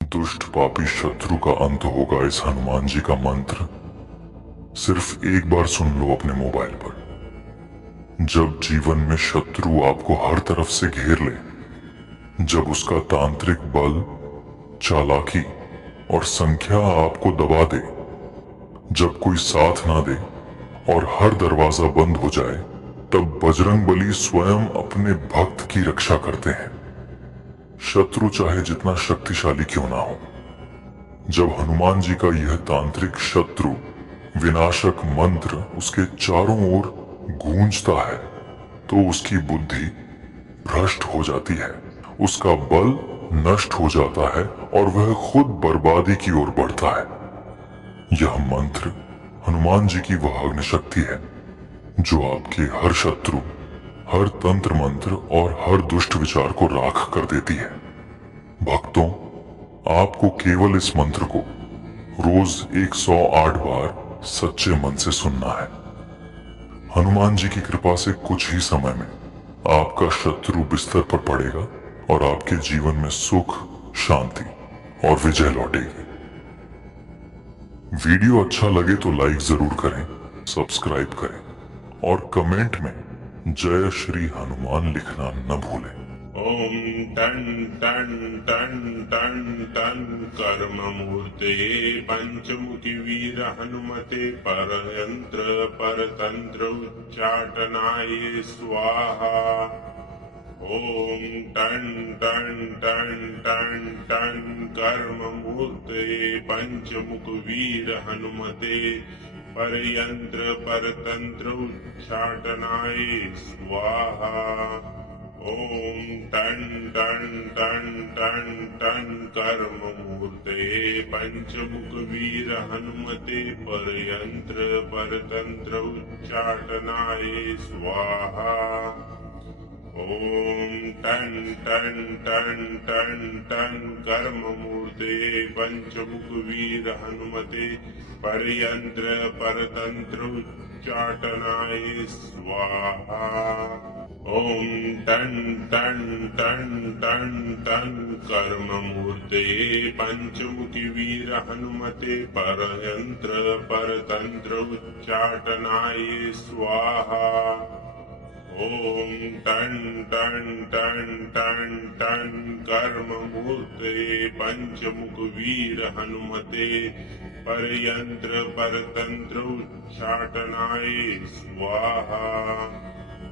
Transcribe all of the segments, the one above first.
दुष्ट पापी शत्रु का अंत होगा इस हनुमान जी का मंत्र सिर्फ एक बार सुन लो अपने मोबाइल पर। जब जीवन में शत्रु आपको हर तरफ से घेर ले, जब उसका तांत्रिक बल, चालाकी और संख्या आपको दबा दे, जब कोई साथ ना दे और हर दरवाजा बंद हो जाए, तब बजरंगबली स्वयं अपने भक्त की रक्षा करते हैं। शत्रु चाहे जितना शक्तिशाली क्यों ना हो, जब हनुमान जी का यह तांत्रिक शत्रु विनाशक मंत्र उसके चारों ओर गूंजता है, तो उसकी बुद्धि भ्रष्ट हो जाती है, उसका बल नष्ट हो जाता है और वह खुद बर्बादी की ओर बढ़ता है। यह मंत्र हनुमान जी की वह अग्नि शक्ति है जो आपके हर शत्रु, हर तंत्र मंत्र और हर दुष्ट विचार को राख कर देती है। भक्तों, आपको केवल इस मंत्र को रोज 108 बार सच्चे मन से सुनना है। हनुमान जी की कृपा से कुछ ही समय में आपका शत्रु बिस्तर पर पड़ेगा और आपके जीवन में सुख, शांति और विजय लौटेगी। वीडियो अच्छा लगे तो लाइक जरूर करें, सब्सक्राइब करें और कमेंट में जय श्री हनुमान लिखना न भूलें। ओम टन टन टन टन टन कर्म मूर्ते पंचमुखी वीर हनुमते परयंत्र परतंत्र उच्चाटनाय स्वाहा। ओम टन टन टन टन टन कर्म मूर्ते पंचमुख वीर हनुमते परयंत्र परतंत्र उच्चाटनाय स्वाहा। ओम टन टन टन टन टन कर्म मूर्ते पंचमुख वीर हनुमते परयंत्र परतंत्र उच्चाटनाय स्वाहा। ओम टन टन टन टन टन कर्म मूर्ते पंचमुख वीर हनुमते परयंत्र परतंत्र उच्चाटनाय स्वाहा। ओम टन टन टन टन टन कर्म मूर्ते पंचमुखी वीर हनुमते परयंत्र परतंत्र उच्चाटनाय स्वाहा। ओम टन टन टन टन टन कर्म मूर्ते पंचमुख वीर हनुमते परयंत्र परतंत्र उच्चाटनाय स्वाहा।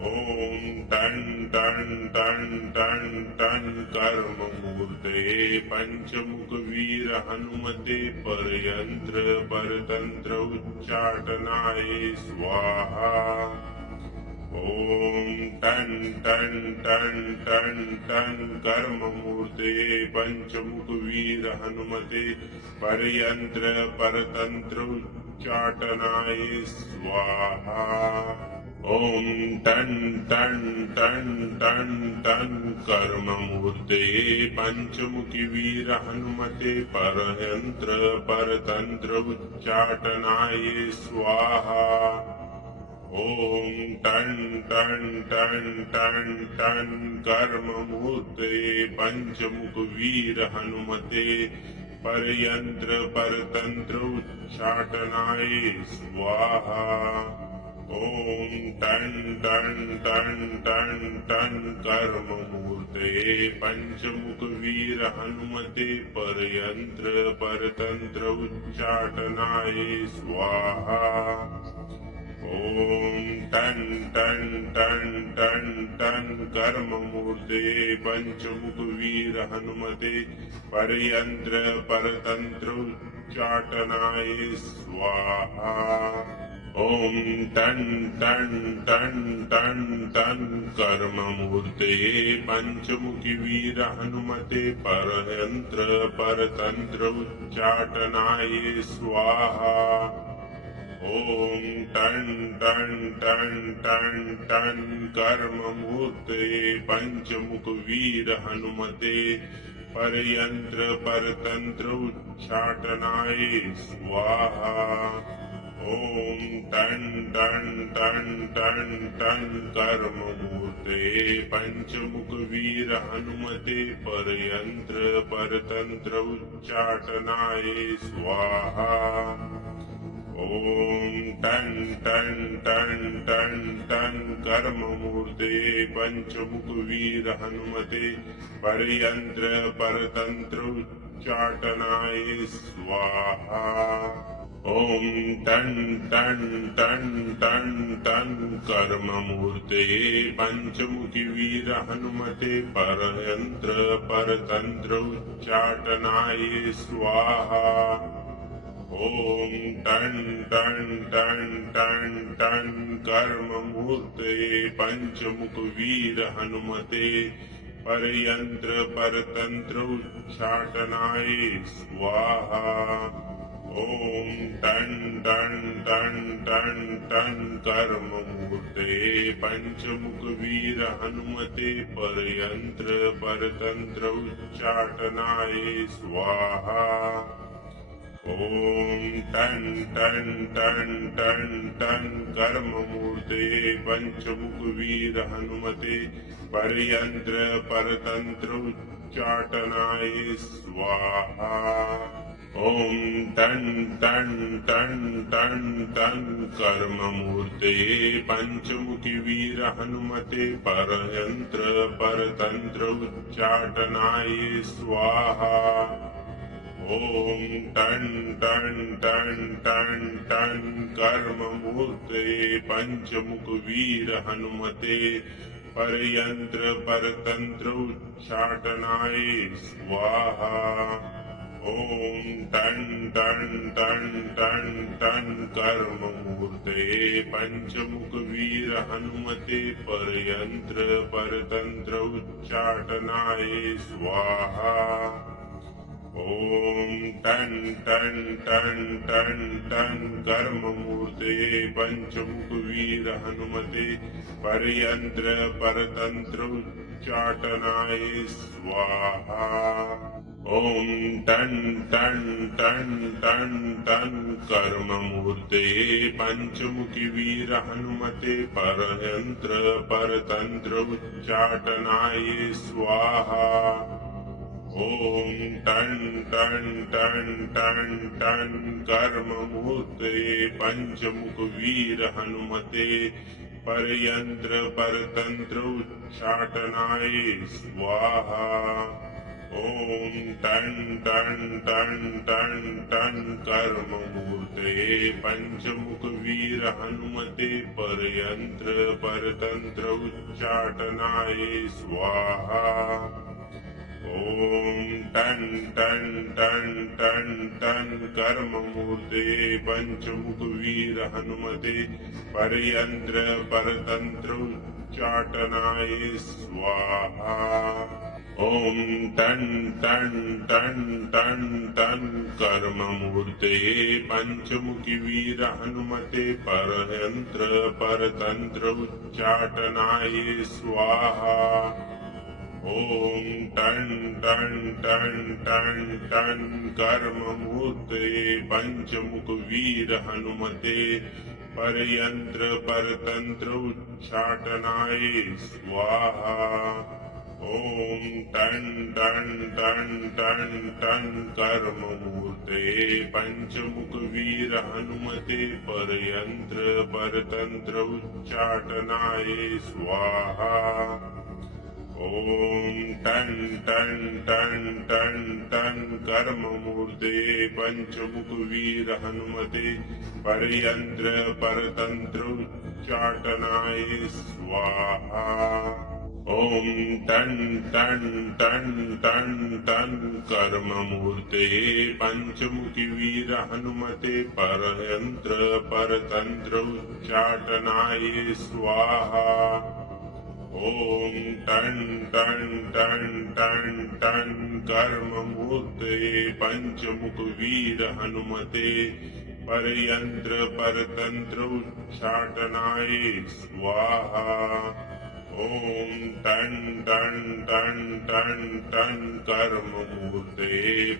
ओम टन टन टन टन टन कर्म मूर्ते पंचमुख वीर हनुमते परयंत्र परतंत्र उच्चाटनाय स्वाहा। ओम टन टन टन टन टन कर्म मूर्ते पंचमुख वीर हनुमते परयंत्र परतंत्र उच्चाटनाय स्वाहा। ओम टन टन टन टन टन कर्म मूर्ते पंचमुखी वीर हनुमते परयंत्र परतंत्र उच्चाटनाय स्वाहा। ओम टन टन टन टन टन कर्म मूर्ते पंचमुख वीर हनुमते परयंत्र परतंत्र उच्चाटनाय स्वाहा। ओम टन टन टन टन टन कर्म मूर्ते पंचमुख वीर हनुमते परयंत्र परतंत्र उच्चाटनाय स्वाहा। ओम टन टन टन टन टन कर्म मूर्ते पंचमुख वीर हनुमते परयंत्र परतंत्र उच्चाटनाय स्वाहा। ओम टन टन टन टन टन कर्म मूर्ते पंचमुखी वीर हनुमते परयंत्र परतंत्र उच्चाटनाय स्वाहा। ओम टन टन टन टन टन कर्म मूर्ते पंचमुख वीर हनुमते परयंत्र परतंत्र उच्चाटनाय स्वाहा। ओम टन टन टन टन टन कर्ममूर्ते पंचमुख वीर हनुमते परयंत्र परतंत्र उच्चाटनाय स्वाहा। ओम टन टन टन टन टन कर्ममूर्ते पंचमुख वीर हनुमते परयंत्र परतंत्र उच्चाटनाय स्वाहा। ओम टन टन टन टन टन कर्ममूर्ते पंचमुखी वीर हनुमते परयंत्र परतंत्र उच्चाटनाय स्वाहा। ओम टन टन टन टन टन कर्ममूर्ते पंचमुख वीर हनुमते परयंत्र परतंत्र उच्चाटनाय स्वाहा। ओम टन टन टन टन टन कर्ममूर्ते पंचमुख वीर हनुमते परयंत्र परतंत्र उच्चाटनाय स्वाहा। ओम टन टन टन टन टन कर्ममूर्ते पंचमुख वीर हनुमते परयंत्र परतंत्र उच्चाटनाय स्वाहा। ओम टन टन टन टन टन कर्ममूर्ते पंचमुखी वीर हनुमते परयंत्र परतंत्र उच्चाटनाय स्वाहा। ओम टन टन टन टन टन कर्ममूर्ते पंचमुख वीर हनुमते परयंत्र परतंत्र उच्चाटनाय स्वाहा। ओम टन टन टन टन टन कर्ममूर्ते पंचमुख वीर हनुमते परयंत्र परतंत्र उच्चाटनाय स्वाहा। ओम टन टन टन टन टन कर्ममूर्ते पंचमुख वीर हनुमते परयंत्र परतंत्र उच्चाटनाय स्वाहा। ओम टन टन टन टन टन कर्ममूर्ते पंचमुखी वीर हनुमते परयंत्र परतंत्र उच्चाटनाय स्वाहा। ओम टन टन टन टन टन कर्ममूर्ते पंचमुख वीर हनुमते परयंत्र परतंत्र उच्चाटनाय स्वाहा। ओम टन टन टन टन टन कर्ममूर्ते पंचमुख वीर हनुमते परयंत्र परतंत्र उच्चाटनाय स्वाहा। ओम टन टन टन टन टन कर्ममूर्ते पंचमुख वीर हनुमते परयंत्र परतंत्र उच्चाटनाय स्वाहा। ओम टन टन टन टन टन कर्ममूर्ते पंचमुखी वीर हनुमते परयंत्र परतंत्र उच्चाटनाय स्वाहा। ओम टन टन टन टन टन कर्ममूर्ते पंचमुख वीर हनुमते परयंत्र परतंत्र उच्चाटनाय स्वाहा। ओम टन टन टन टन टन कर्ममूर्ते पंचमुख वीर हनुमते परयंत्र परतंत्र उच्चाटनाय स्वाहा। ओम टन टन टन टन टन कर्ममूर्ते पंचमुख वीर हनुमते परयंत्र परतंत्र उच्चाटनाय स्वाहा। ओम टन टन टन टन टन कर्ममूर्ते पंचमुखी वीर हनुमते परयंत्र परतंत्र उच्चाटनाय स्वाहा। ओम टन टन टन टन टन कर्ममूर्ते पंचमुख वीर हनुमते परयंत्र परतंत्र उच्चाटनाय स्वाहा। ओम टन टन टन टन टन कर्ममूर्ते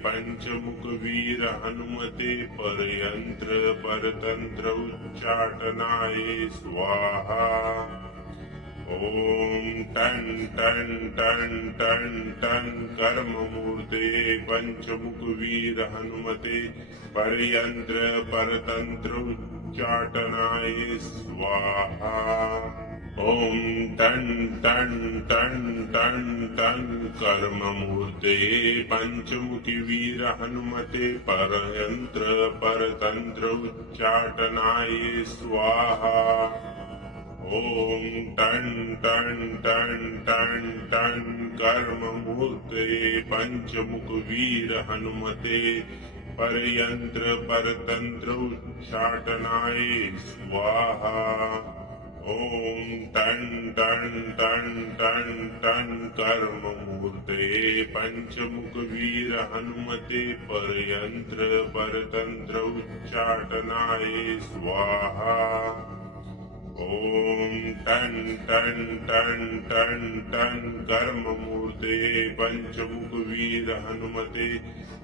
पंचमुख वीर हनुमते परयंत्र परतंत्र उच्चाटनाय स्वाहा। ओम टन टन टन टन टन कर्ममूर्ते पंचमुख वीर हनुमते परयंत्र परतंत्र उच्चाटनाय स्वाहा। ओम टन टन टन टन टन कर्ममूर्ते पंचमुखी वीर हनुमते परयंत्र परतंत्र उच्चाटनाय स्वाहा। ओम टन टन टन टन टन कर्ममूर्ते पंचमुख वीर हनुमते परयंत्र परतंत्र उच्चाटनाय स्वाहा। ओम टन टन टन टन टन कर्ममूर्ते पंचमुख वीर हनुमते परयंत्र परतंत्र उच्चाटनाय स्वाहा। ओम टन टन टन टन टन कर्ममूर्ते पंचमुख वीर हनुमते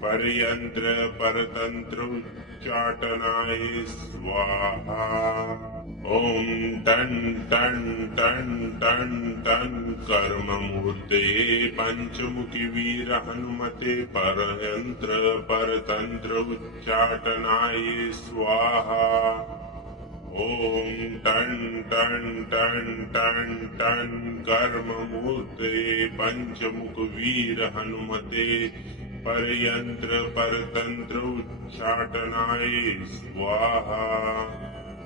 परयंत्र परतंत्र उच्चाटनाय स्वाहा। ओम टन टन टन टन टन कर्ममूर्ते पंचमुखी वीर हनुमते परयंत्र परतंत्र उच्चाटनाय स्वाहा। ओम टन टन टन टन टन कर्ममूर्ते पंचमुख वीर हनुमते परयंत्र परतंत्र उच्चाटनाय स्वाहा।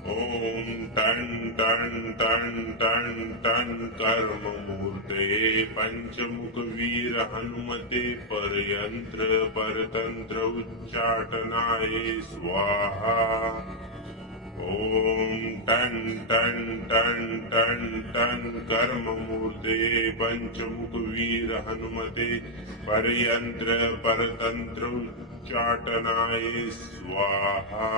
ओम टन टन टन टन टन कर्ममूर्ते पंचमुख वीर हनुमते परयंत्र परतंत्र उच्चाटनाय स्वाहा। ओम टन टन टन टन टन कर्ममूर्ते पंचमुख वीर हनुमते परयंत्र परतंत्र उच्चाटनाय स्वाहा।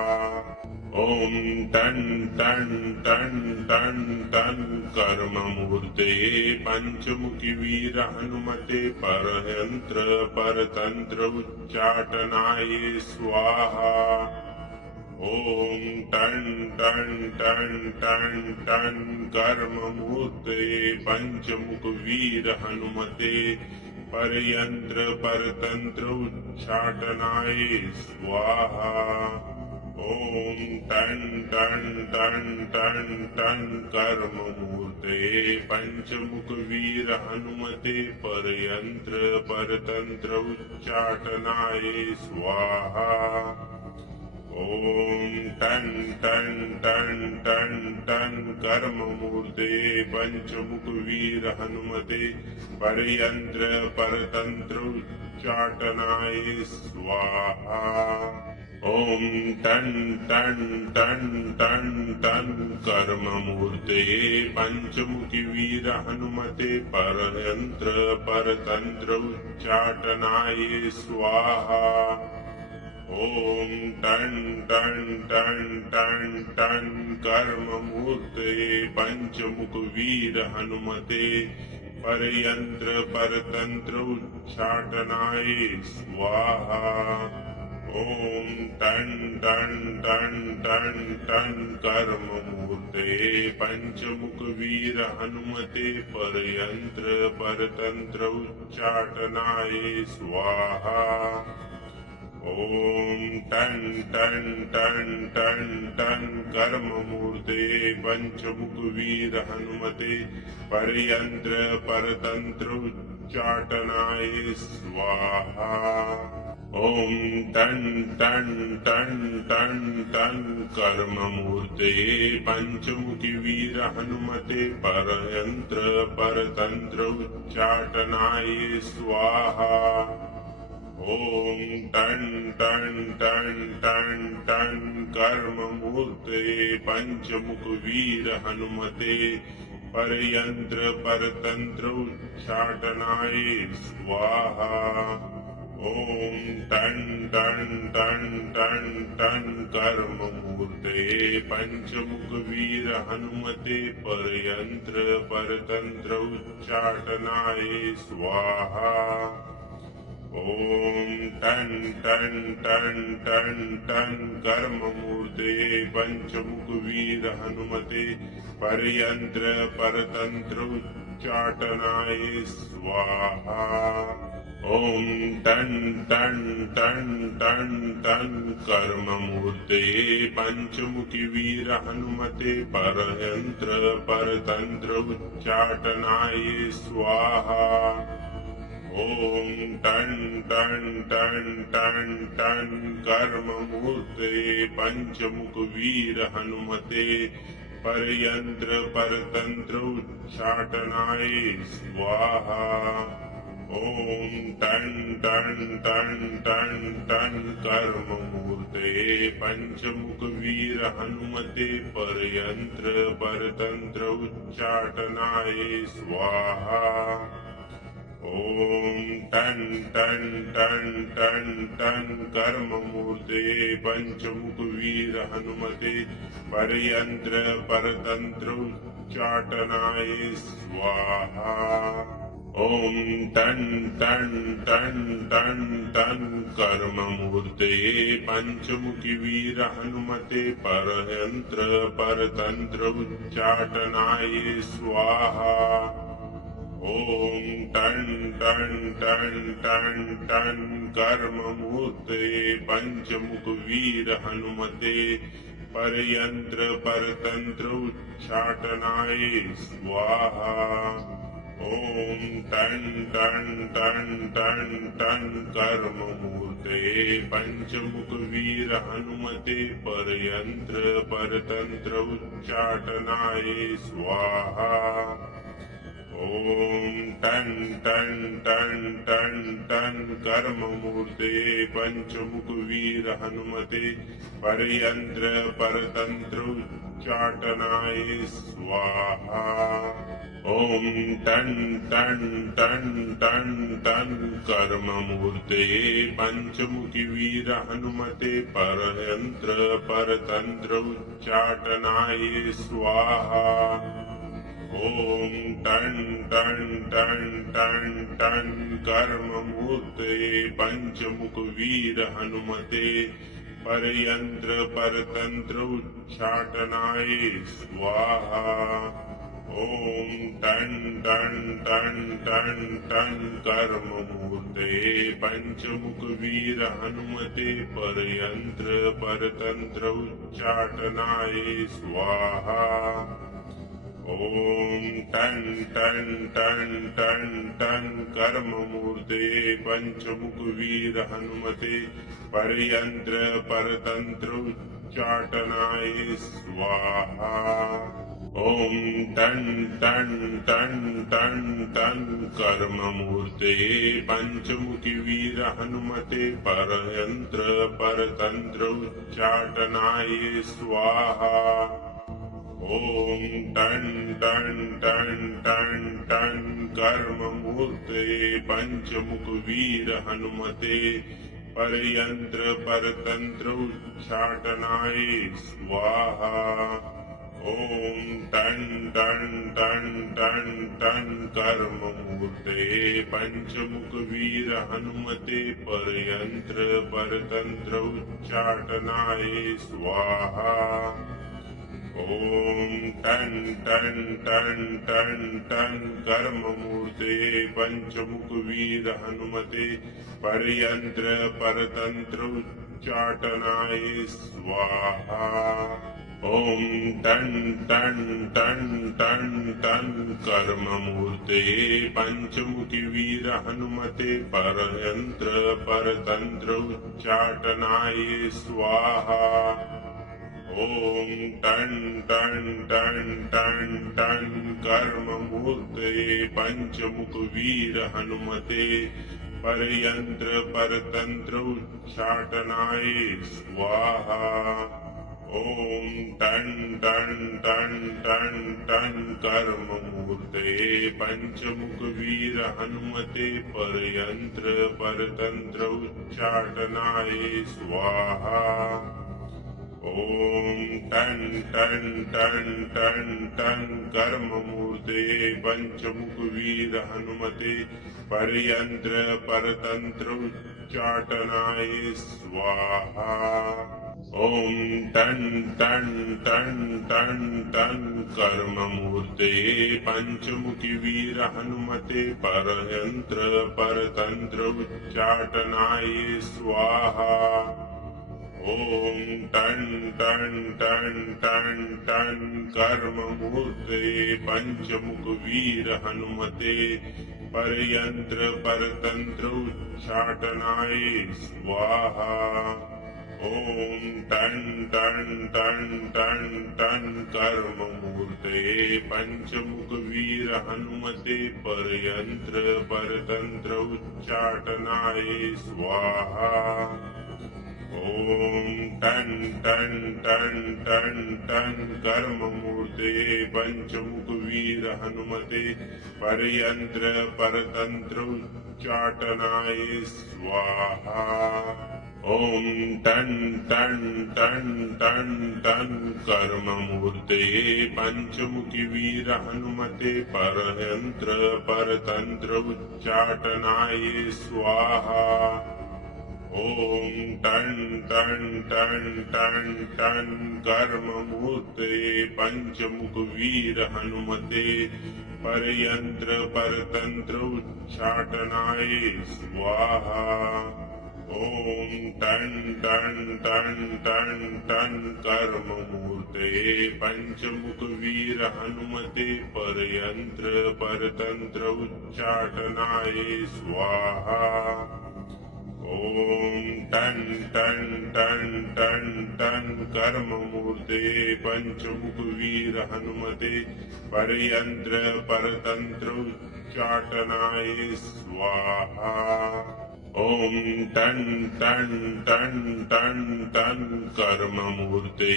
ओम टन टन टन टन टन कर्ममूर्ते पंचमुखी वीर हनुमते परयंत्र परतंत्र उच्चाटनाय स्वाहा। ओम टन टन टन टन टन कर्ममूर्ते पंचमुख वीर हनुमते परयंत्र परतंत्र उच्चाटनाय स्वाहा। ओम टन टन टन टन टन कर्ममूर्ते पंचमुख वीर हनुमते परयंत्र परतंत्र उच्चाटनाय स्वाहा। ओम टन टन टन टन टन कर्ममूर्ते पंचमुख वीर हनुमते परयंत्र परतंत्र उच्चाटनाय स्वाहा। ओम टन टन टन टन टन कर्ममूर्ते पंचमुखी वीर हनुमते परयंत्र परतंत्र उच्चाटनाय स्वाहा। ओम टन टन टन टन टन कर्ममूर्ते पंचमुख वीर हनुमते परयंत्र परतंत्र उच्चाटनाय स्वाहा। ओम टन टन टन टन टन कर्ममूर्ते पंचमुख वीर हनुमते परयंत्र परतंत्र उच्चाटनाय स्वाहा। ओम टन टन टन टन टन कर्ममूर्ते पंचमुख वीर हनुमते परयंत्र परतंत्र उच्चाटनाय स्वाहा। ओम टन टन टन टन टन कर्ममूर्ते पंचमुखी वीर हनुमते परयंत्र परतंत्र उच्चाटनाय स्वाहा। ओम टन टन टन टन टन कर्ममूर्ते पंचमुख वीर हनुमते परयंत्र परतंत्र उच्चाटनाय स्वाहा। ओम टन टन टन टन टन कर्म मूर्ते पंचमुख वीर हनुमते परयंत्र परतंत्र उच्चाटनाय स्वाहा। ओम टन टन टन टन टन कर्म मूर्ते पंचमुख वीर हनुमते परयंत्र परतंत्र उच्चाटनाय स्वाहा। ओम टन टन टन टन टन कर्म मूर्ते पंचमुखी वीर हनुमते परयंत्र परतंत्र उच्चाटनाय स्वाहा। ओम टन टन टन टन टन कर्म मूर्ते पंचमुख वीर हनुमते परयंत्र परतंत्र उच्चाटनाय स्वाहा। ओम टन टन टन टन टन कर्म मूर्ते पंचमुख वीर हनुमते परयंत्र परतंत्र उच्चाटनाय स्वाहा। ओम टन टन टन टन टन कर्म मूर्ते पंचमुख वीर हनुमते परयंत्र परतंत्र उच्चाटनाय स्वाहा। ओम टन टन टन टन टन कर्म मूर्ते पंचमुखी वीर हनुमते परयंत्र परतंत्र उच्चाटनाय स्वाहा। ओम टन टन टन टन टन कर्म मूर्ते पंचमुख वीर हनुमते परयंत्र परतंत्र उच्चाटनाय स्वाहा। ओम टन टन टन टन टन कर्म मूर्ते पंचमुख वीर हनुमते परयंत्र परतंत्र उच्चाटनाय स्वाहा। ओम टन टन टन टन टन कर्म मूर्ते पंचमुख वीर हनुमते परयंत्र परतंत्र उच्चाटनाय स्वाहा। ओम टन टन टन टन टन कर्म मूर्ते पंचमुखी वीर हनुमते परयंत्र परतंत्र उच्चाटनाय स्वाहा। ओम टन टन टन टन टन कर्म मूर्ते पंचमुख वीर हनुमते परयंत्र परतंत्र उच्चाटनाय स्वाहा। ओम टन टन टन टन टन कर्म मूर्ते पंचमुख वीर हनुमते परयंत्र परतंत्र उच्चाटनाय स्वाहा। ओम टन टन टन टन टन कर्म मूर्ते पंचमुख वीर हनुमते परयंत्र परतंत्र उच्चाटनाय स्वाहा। ओम टन टन टन टन टन कर्म मूर्ते पंचमुखी वीर हनुमते परयंत्र परतंत्र उच्चाटनाय स्वाहा। ओम टन टन टन टन टन कर्म मूर्ते पंचमुख वीर हनुमते परयंत्र परतंत्र उच्चाटनाय स्वाहा। ओम टन टन टन टन टन कर्म मूर्ते पंचमुख वीर हनुमते परयंत्र परतंत्र उच्चाटनाय स्वाहा। ओम टन टन टन टन टन कर्म मूर्ते पंचमुख वीर हनुमते परयंत्र परतंत्र उच्चाटनाय स्वाहा। ओम टन टन टन टन टन कर्म मूर्ते पंचमुखी वीर हनुमते परयंत्र परतंत्र उच्चाटनाय स्वाहा। ओम टन टन टन टन टन कर्म मूर्ते पंचमुख वीर हनुमते परयंत्र परतंत्र उच्चाटनाय स्वाहा। ॐ टन् टन् टन् टन् टन् कर्ममूर्ते पञ्चमुखवीर हनुमते परयन्त्र परतन्त्र उच्चाटनाय स्वाहा। ॐ टन् टन् टन् टन् टन् कर्ममूर्ते पञ्चमुखवीर हनुमते परयन्त्र परतन्त्र उच्चाटनाय स्वाहा। ॐ टन् टन् टन् टन् टन् कर्ममूर्ते पञ्चमुखीवीर हनुमते परयन्त्र परतन्त्र उच्चाटनाय स्वाहा। ॐ टन् टन् टन् टन् टन् कर्ममूर्ते पञ्चमुखवीर हनुमते परयन्त्र परतन्त्र उच्चाटनाय स्वाहा। ॐ टन् टन् टन् टन् टन् कर्ममूर्ते पञ्चमुखवीर हनुमते परयन्त्र परतन्त्र उच्चाटनाय स्वाहा। ॐ टन् टन् टन् टन् टन् कर्ममूर्ते पञ्चमुखवीर हनुमते परयन्त्र परतन्त्र उच्चाटनाय स्वाहा। ॐ टन् टन् टन् टन् टन् कर्ममूर्ते पञ्चमुखीवीर हनुमते परयन्त्र परतन्त्र उच्चाटनाय स्वाहा। ॐ टन् टन् टन् टन् टन् कर्ममूर्ते पञ्चमुखवीर हनुमते परयन्त्र परतन्त्र उच्चाटनाय स्वाहा। ॐ टन् टन् टन् टन् टन् कर्ममूर्ते पञ्चमुखवीर हनुमते परयन्त्र परतन्त्र उच्चाटनाय स्वाहा। ॐ टन् टन् टन् टन् टन् कर्ममूर्ते पञ्चमुखवीर हनुमते परयन्त्र परतन्त्र उच्चाटनाय स्वाहा। ॐ टन् टन् टन् टन् टन् कर्ममूर्ते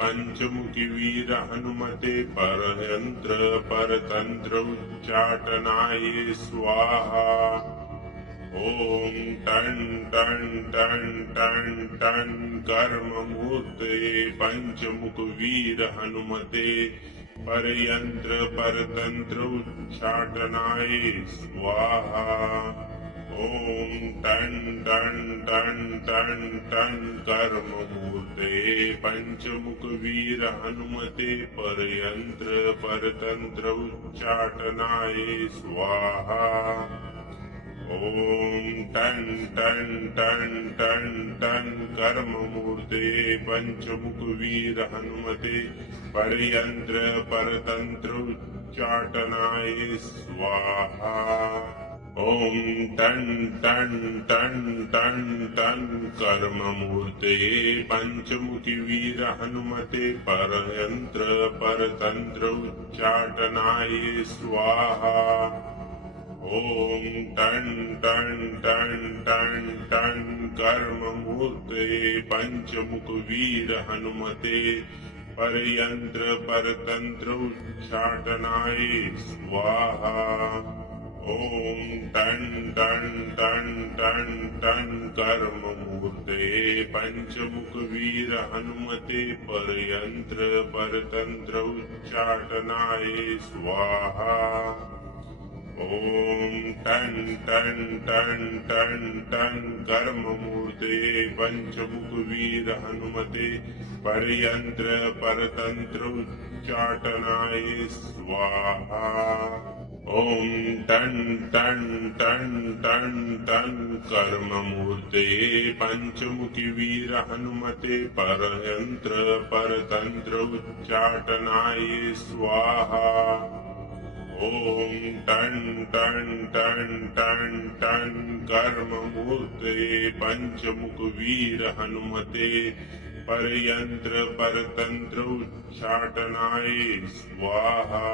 पञ्चमुखीवीर हनुमते परयन्त्र परतन्त्र उच्चाटनाय स्वाहा। ॐ टन् टन् टन् टन् टन् कर्ममूर्ते पञ्चमुखवीर हनुमते परयन्त्र परतन्त्र उच्चाटनाय स्वाहा। ॐ टन् टन् टन् टन् टन् कर्ममूर्ते पञ्चमुखवीर हनुमते परयन्त्र परतन्त्र उच्चाटनाय स्वाहा। ॐ टन् टन् टन् टन् टन् कर्ममूर्ते पञ्चमुखवीर हनुमते परयन्त्र परतन्त्र उच्चाटनाय स्वाहा। ॐ टन् टन् टन् टन् टन् कर्ममूर्ते पञ्चमुखीवीर हनुमते परयन्त्र परतन्त्र उच्चाटनाय स्वाहा। ॐ टन् टन् टन् टन् टन् कर्ममूर्ते पञ्चमुखवीर हनुमते परयन्त्र परतन्त्र उच्चाटनाय स्वाहा। ॐ टन् टन् टन् टन् टन् कर्ममूर्ते पञ्चमुखवीर हनुमते परयन्त्र परतन्त्र उच्चाटनाय स्वाहा। ॐ टन् टन् टन् टन् टन् कर्ममूर्ते पञ्चमुखवीर हनुमते परयन्त्र परतन्त्र उच्चाटनाय स्वाहा। ॐ टन् टन् टन् टन् टन् कर्ममूर्ते पञ्चमुखीवीर हनुमते परयन्त्र परतन्त्र उच्चाटनाय स्वाहा। ॐ टन् टन् टन् टन् टन् कर्ममूर्ते पञ्चमुखवीर हनुमते परयन्त्र परतन्त्र उच्चाटनाय स्वाहा।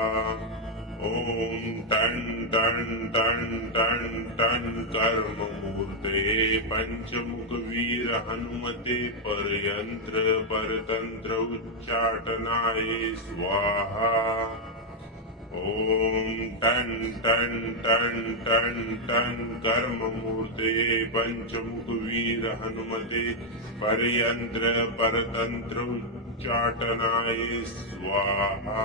ॐ टन् टन् टन् टन् टन् कर्ममूर्ते कर्ममूर्तये पंचमुखवीर हनुमते परयंत्र परतंत्र उच्चाटनाय स्वाहा। ओम टन टन टन टन टन कर्ममूर्तये पंचमुखवीर हनुमते परयंत्र परतंत्र उच्चाटनाय स्वाहा।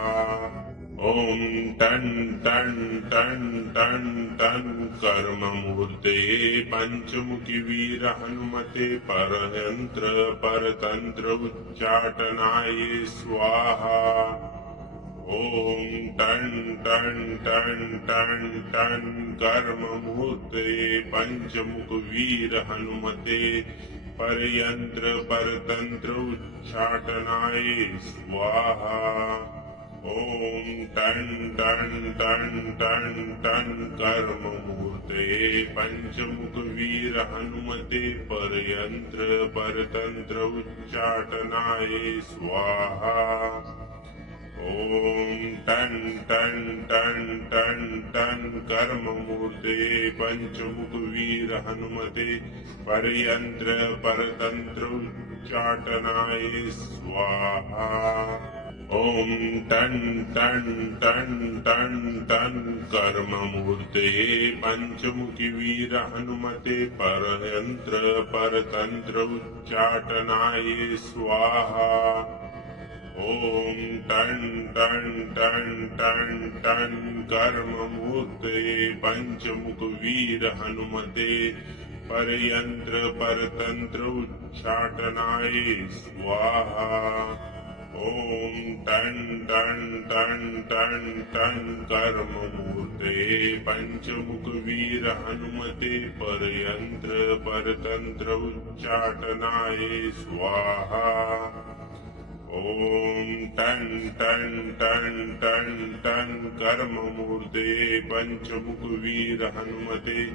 ओम टन टन टन टन टन कर्ममूर्तये पंचमुखवीर हनुमते परयंत्र परतंत्र उच्चाटनाय स्वाहा। ओम टन टन टन टन टन कर्ममूर्तये पंचमुखवीर हनुमते परयंत्र परतंत्र उच्चाटनाय स्वाहा। ओम टन टन टन टन टन कर्ममूर्तये पंचमुखवीर हनुमते परयंत्र परतंत्र उच्चाटनाय स्वाहा। ओम टन टन टन टन टन कर्ममूर्तये पंचमुखवीर हनुमते परयंत्र परतंत्र उच्चाटनाय स्वाहा। ओम टन टन टन टन टन कर्ममूर्तये पंचमुखवीर हनुमते परयंत्र परतंत्र उच्चाटनाय स्वाहा। ओम टन टन टन टन टन कर्ममूर्तये पंचमुखवीर हनुमते परयंत्र परतंत्र उच्चाटनाय स्वाहा। ओम टन टन टन टन टन कर्ममूर्तये पंचमुखवीर हनुमते परयंत्र परतंत्र उच्चाटनाय स्वाहा। ओम टन टन टन टन टन कर्ममूर्तये पंचमुखवीर हनुमते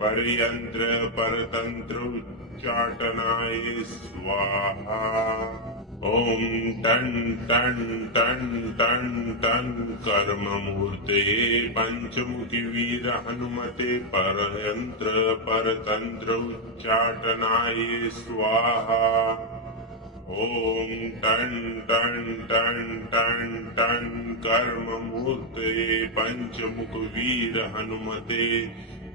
परयंत्र परतंत्र उच्चाटनाय स्वाहा। ओम टन टन टन टन टन कर्ममूर्तये पंचमुखवीर हनुमते परयंत्र परतंत्र उच्चाटनाय स्वाहा। ओम टन टन टन टन टन कर्ममूर्तये पंचमुखवीर हनुमते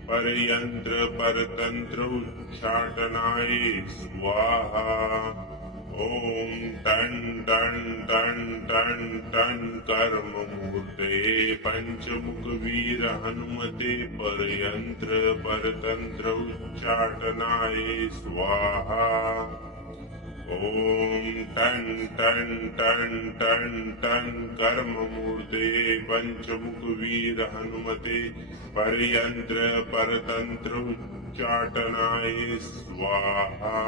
परयंत्र परतंत्र उच्चाटनाय स्वाहा। ओम टन टन टन टन टन कर्ममूर्तये पंचमुखवीर हनुमते परयंत्र परतंत्र उच्चाटनाय स्वाहा। ओम टन टन टन टन टन कर्ममूर्तये पंचमुखवीर हनुमते परयंत्र परतंत्र उच्चाटनाय स्वाहा।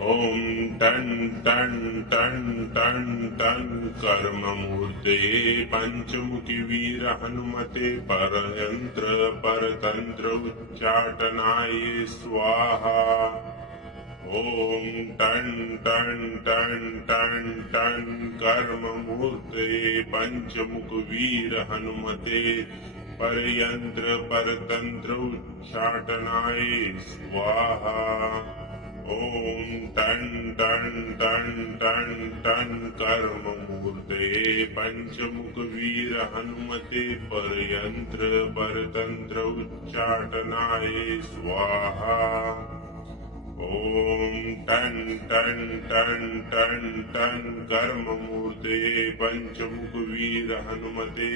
ओम टन टन टन टन टन कर्ममूर्तये पंचमुखवीर हनुमते परयंत्र परतंत्र उच्चाटनाय स्वाहा। ओम टन टन टन टन टन कर्ममूर्तये पंचमुखवीर हनुमते परयंत्र परतंत्र उच्चाटनाय स्वाहा। ओम टन टन टन टन टन कर्ममूर्तये पंचमुखवीर हनुमते परयंत्र परतंत्र उच्चाटनाय स्वाहा। ओम टन टन टन टन टन कर्ममूर्तये पंचमुखवीर हनुमते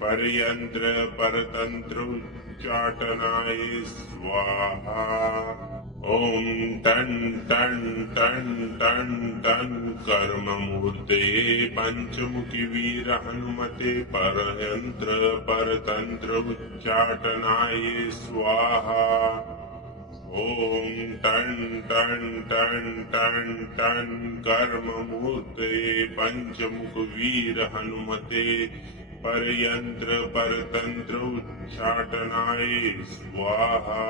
परयंत्र परतंत्र उच्चाटनाय स्वाहा। ओम टन टन टन टन टन कर्ममूर्तये पंचमुखवीर हनुमते परयंत्र परतंत्र उच्चाटनाय स्वाहा। ओम टन टन टन टन टन कर्ममूर्तये पंचमुखवीर हनुमते परयंत्र परतंत्र उच्चाटनाय स्वाहा।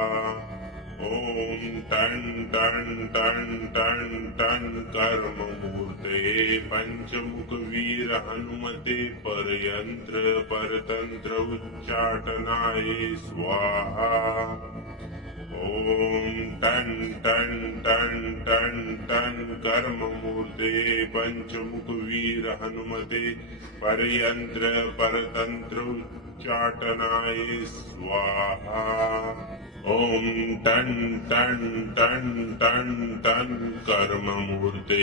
ओम टन टन टन टन टन कर्ममूर्तये पंचमुखवीर हनुमते परयंत्र परतंत्र उच्चाटनाय स्वाहा। ओम टन टन टन टन टन कर्ममूर्ते पंचमुख वीर हनुमते परयंत्र परतंत्र उच्चाटनाय स्वाहा। ओम टन टन टन टन टन कर्ममूर्ते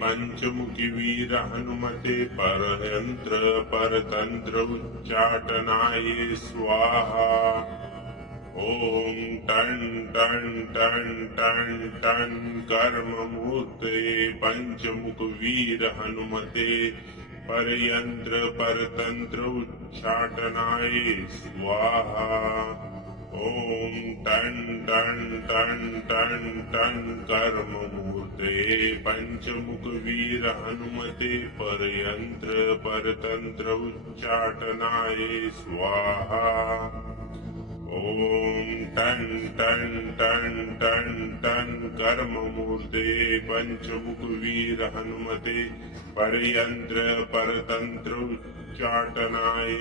पंचमुखी वीर हनुमते परयंत्र परतंत्र उच्चाटनाय स्वाहा। ओम टन टन टन टन टन कर्ममूर्ते पंचमुख वीर हनुमते परयंत्र परतंत्र उच्चाटनाय स्वाहा। ओम टन टन टन टन टन कर्ममूर्ते पंचमुख वीर हनुमते परयंत्र परतंत्र उच्चाटनाय स्वाहा। ओम टन टन टन टन टन कर्ममूर्ते पंचमुख वीर हनुमते परयंत्र परतंत्र उच्चाटनाय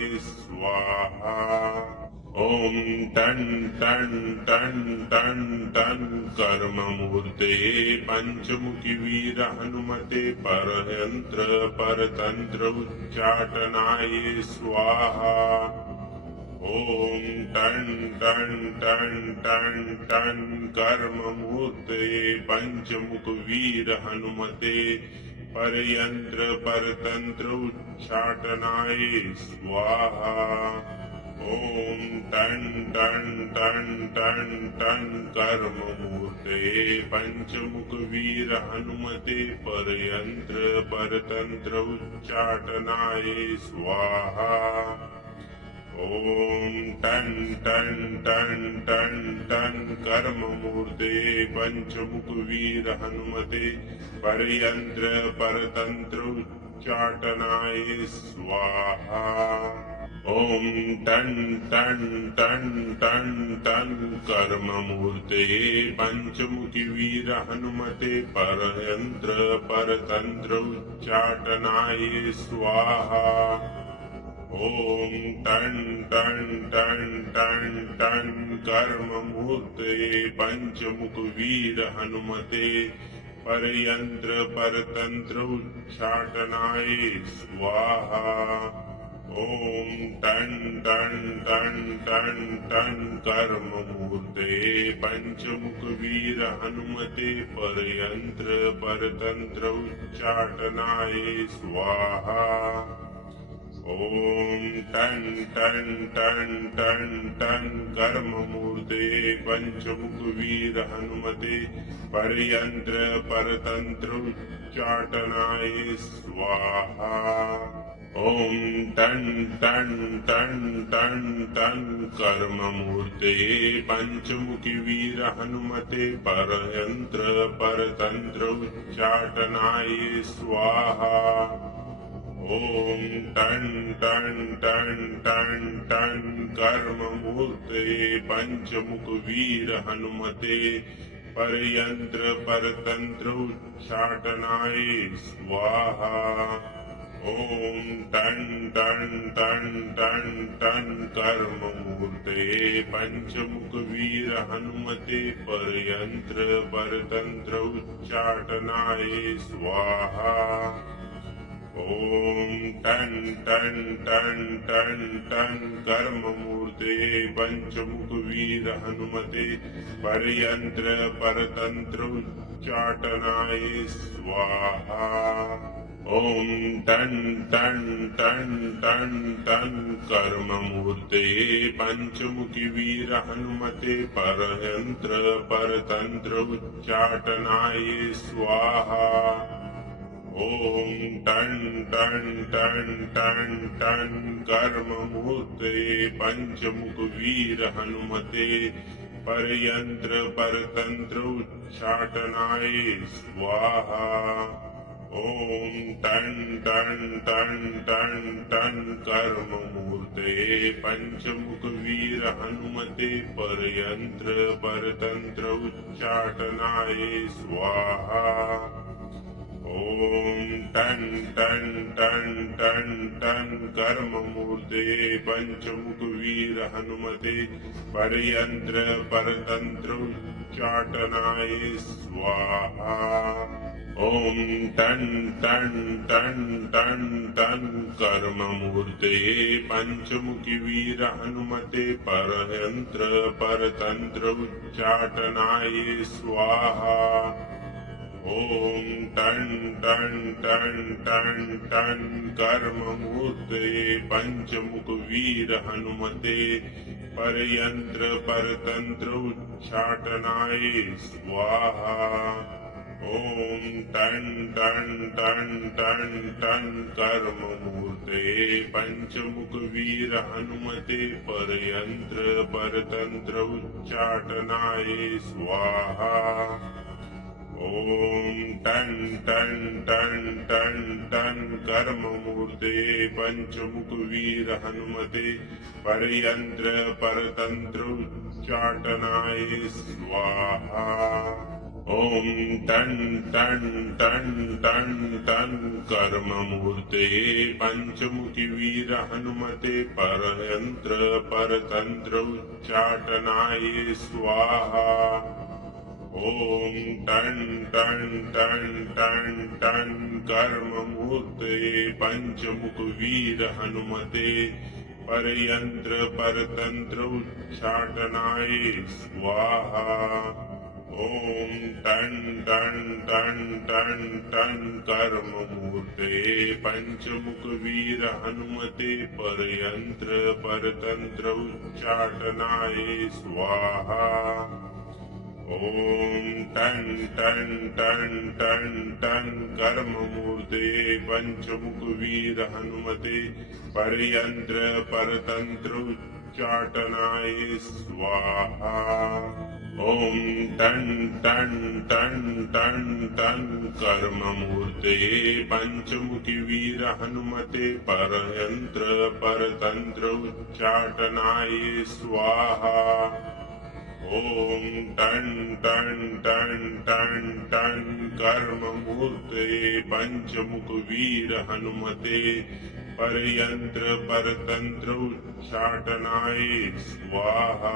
स्वाहा। ओम टन टन टन टन टन कर्ममूर्ते पंचमुखी वीर हनुमते परयंत्र परतंत्र उच्चाटनाय स्वाहा। ओम टन टन टन टन टन कर्ममूर्ते पंचमुख वीर हनुमते परयंत्र परतंत्र उच्चाटनाय स्वाहा। ओम टन टन टन टन टन कर्ममूर्ते पंचमुख वीर हनुमते परयंत्र परतंत्र उच्चाटनाय स्वाहा। ओम टन टन टन टन टन कर्ममूर्ते पंचमुख वीर हनुमते परयंत्र परतंत्र उच्चाटनाय स्वाहा। ओम टन टन टन टन टन कर्ममूर्ते पंचमुखी वीर हनुमते परयंत्र परतंत्र उच्चाटनाय स्वाहा। ओम टन टन टन टन टन कर्ममूर्ते पंचमुख वीर हनुमते परयंत्र परतंत्र उच्चाटनाय स्वाहा। ओम टन टन टन टन टन कर्ममूर्ते पंचमुख वीर हनुमते परयंत्र परतंत्र उच्चाटनाय स्वाहा। ओम टन टन टन टन टन कर्ममूर्ते पंचमुख वीर हनुमते परयंत्र परतंत्र उच्चाटनाय स्वाहा। ओम टन टन टन टन टन कर्ममूर्ते पंचमुखी वीर हनुमते परयंत्र परतंत्र उच्चाटनाय स्वाहा। ओम टन टन टन टन टन कर्ममूर्ते पंचमुख वीर हनुमते परयंत्र परतंत्र उच्चाटनाय स्वाहा। ओम टन टन टन टन टन कर्ममूर्ते पंचमुख वीर हनुमते परयंत्र परतंत्र उच्चाटनाय स्वाहा। ओम टन टन टन टन टन कर्ममूर्ते पंचमुख वीर हनुमते परयंत्र परतंत्र उच्चाटनाय स्वाहा। ओम टन टन टन टन टन कर्ममूर्ते पंचमुखी वीर हनुमते परयंत्र परतंत्र उच्चाटनाय स्वाहा। ओम टन टन टन टन टन कर्ममूर्ते पंचमुख वीर हनुमते परयंत्र परतंत्र उच्चाटनाय स्वाहा। ओम टन टन टन टन टन कर्ममूर्ते पंचमुख वीर हनुमते परयंत्र परतंत्र उच्चाटनाय स्वाहा। ओम टन टन टन टन टन कर्ममूर्ते पंचमुख वीर हनुमते परयंत्र परतंत्र उच्चाटनाय स्वाहा। ओम टन टन टन टन टन कर्ममूर्ते पंचमुखी वीर हनुमते परयंत्र परतंत्र उच्चाटनाय स्वाहा। ओम टन टन टन टन टन कर्ममूर्ते पंचमुख वीर हनुमते परयंत्र परतंत्र उच्चाटनाय स्वाहा। ओम टन टन टन टन टन कर्ममूर्ते पंचमुख वीर हनुमते परयंत्र परतंत्र उच्चाटनाय स्वाहा। ओम टन टन टन टन टन कर्ममूर्ते पंचमुख वीर हनुमते परयंत्र परतंत्र उच्चाटनाय स्वाहा। ओम टन टन टन टन टन कर्ममूर्ते पंचमुखी वीर हनुमते परयंत्र परतंत्र उच्चाटनाय स्वाहा। ओम टन टन टन टन टन कर्ममूर्ते पंचमुख वीर हनुमते परयंत्र परतंत्र उच्चाटनाय स्वाहा। ओम टन टन टन टन टन कर्ममूर्ते पंचमुख वीर हनुमते परयंत्र परतंत्र उच्चाटनाय स्वाहा। ओम टन टन टन टन टन कर्ममूर्ते पंचमुख वीर हनुमते परयंत्र परतंत्र उच्चाटनाय स्वाहा। ओम टन टन टन टन टन कर्ममूर्ते पंचमुखी वीर हनुमते परयंत्र परतंत्र उच्चाटनाय स्वाहा। ओम टन टन टन टन टन कर्ममूर्ते पंचमुख वीर हनुमते परयंत्र परतंत्र उच्चाटनाय स्वाहा।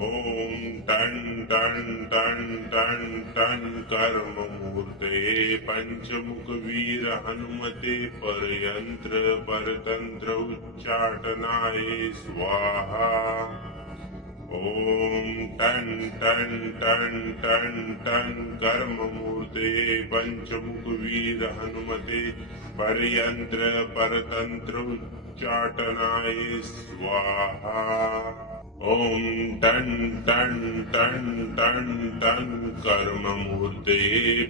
ओम टन टन टन टन टन कर्ममूर्ते पंचमुख वीर हनुमते परयंत्र परतंत्र उच्चाटनाय स्वाहा। ओम टन टन टन टन टन कर्ममूर्ते पंचमुख वीर हनुमते परयंत्र परतंत्र उच्चाटनाय स्वाहा। ओम टन टन टन टन टन कर्ममूर्ते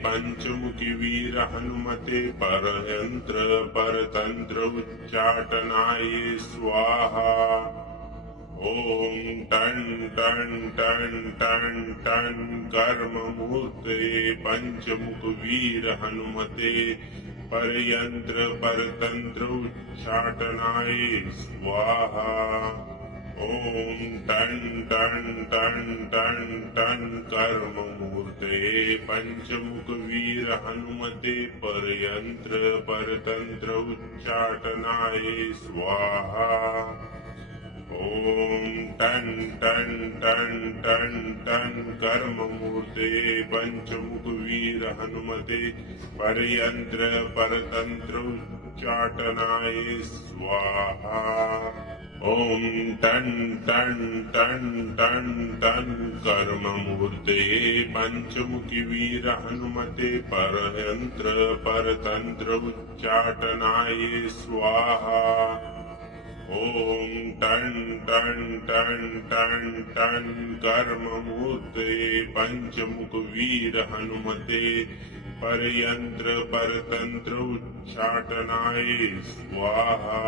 पंचमुखी वीर हनुमते परयंत्र परतंत्र उच्चाटनाय स्वाहा। ओम टन टन टन टन टन कर्ममूर्ते पंचमुख वीर हनुमते परयंत्र परतंत्र उच्चाटनाय स्वाहा। ओम टन टन टन टन टन कर्ममूर्ते पंचमुख वीर हनुमते परयंत्र परतंत्र उच्चाटनाय स्वाहा। ओम टन टन टन टन टन कर्ममूर्ते पंचमुख वीर हनुमते परयंत्र परतंत्र उच्चाटनाय स्वाहा। ओम टन टन टन टन टन कर्ममूर्ते पंचमुखी वीर हनुमते परयंत्र परतंत्र उच्चाटनाय स्वाहा। ओम टन टन टन टन टन कर्ममूर्ते पंचमुख वीर हनुमते परयंत्र परतंत्र उच्चाटनाय स्वाहा।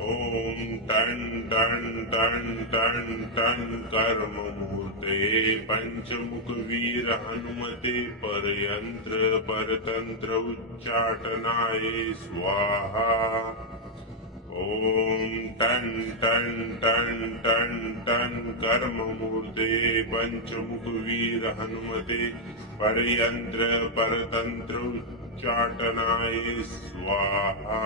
ओम टन टन टन टन टन कर्ममूर्ते पंचमुख वीर हनुमते परयंत्र परतंत्र उच्चाटनाय स्वाहा। ॐ टन् टन् टन् टन् टन् कर्ममूर्ते पञ्चमुखवीर हनुमते परयन्त्र परतन्त्रोच्चाटनाय स्वाहा।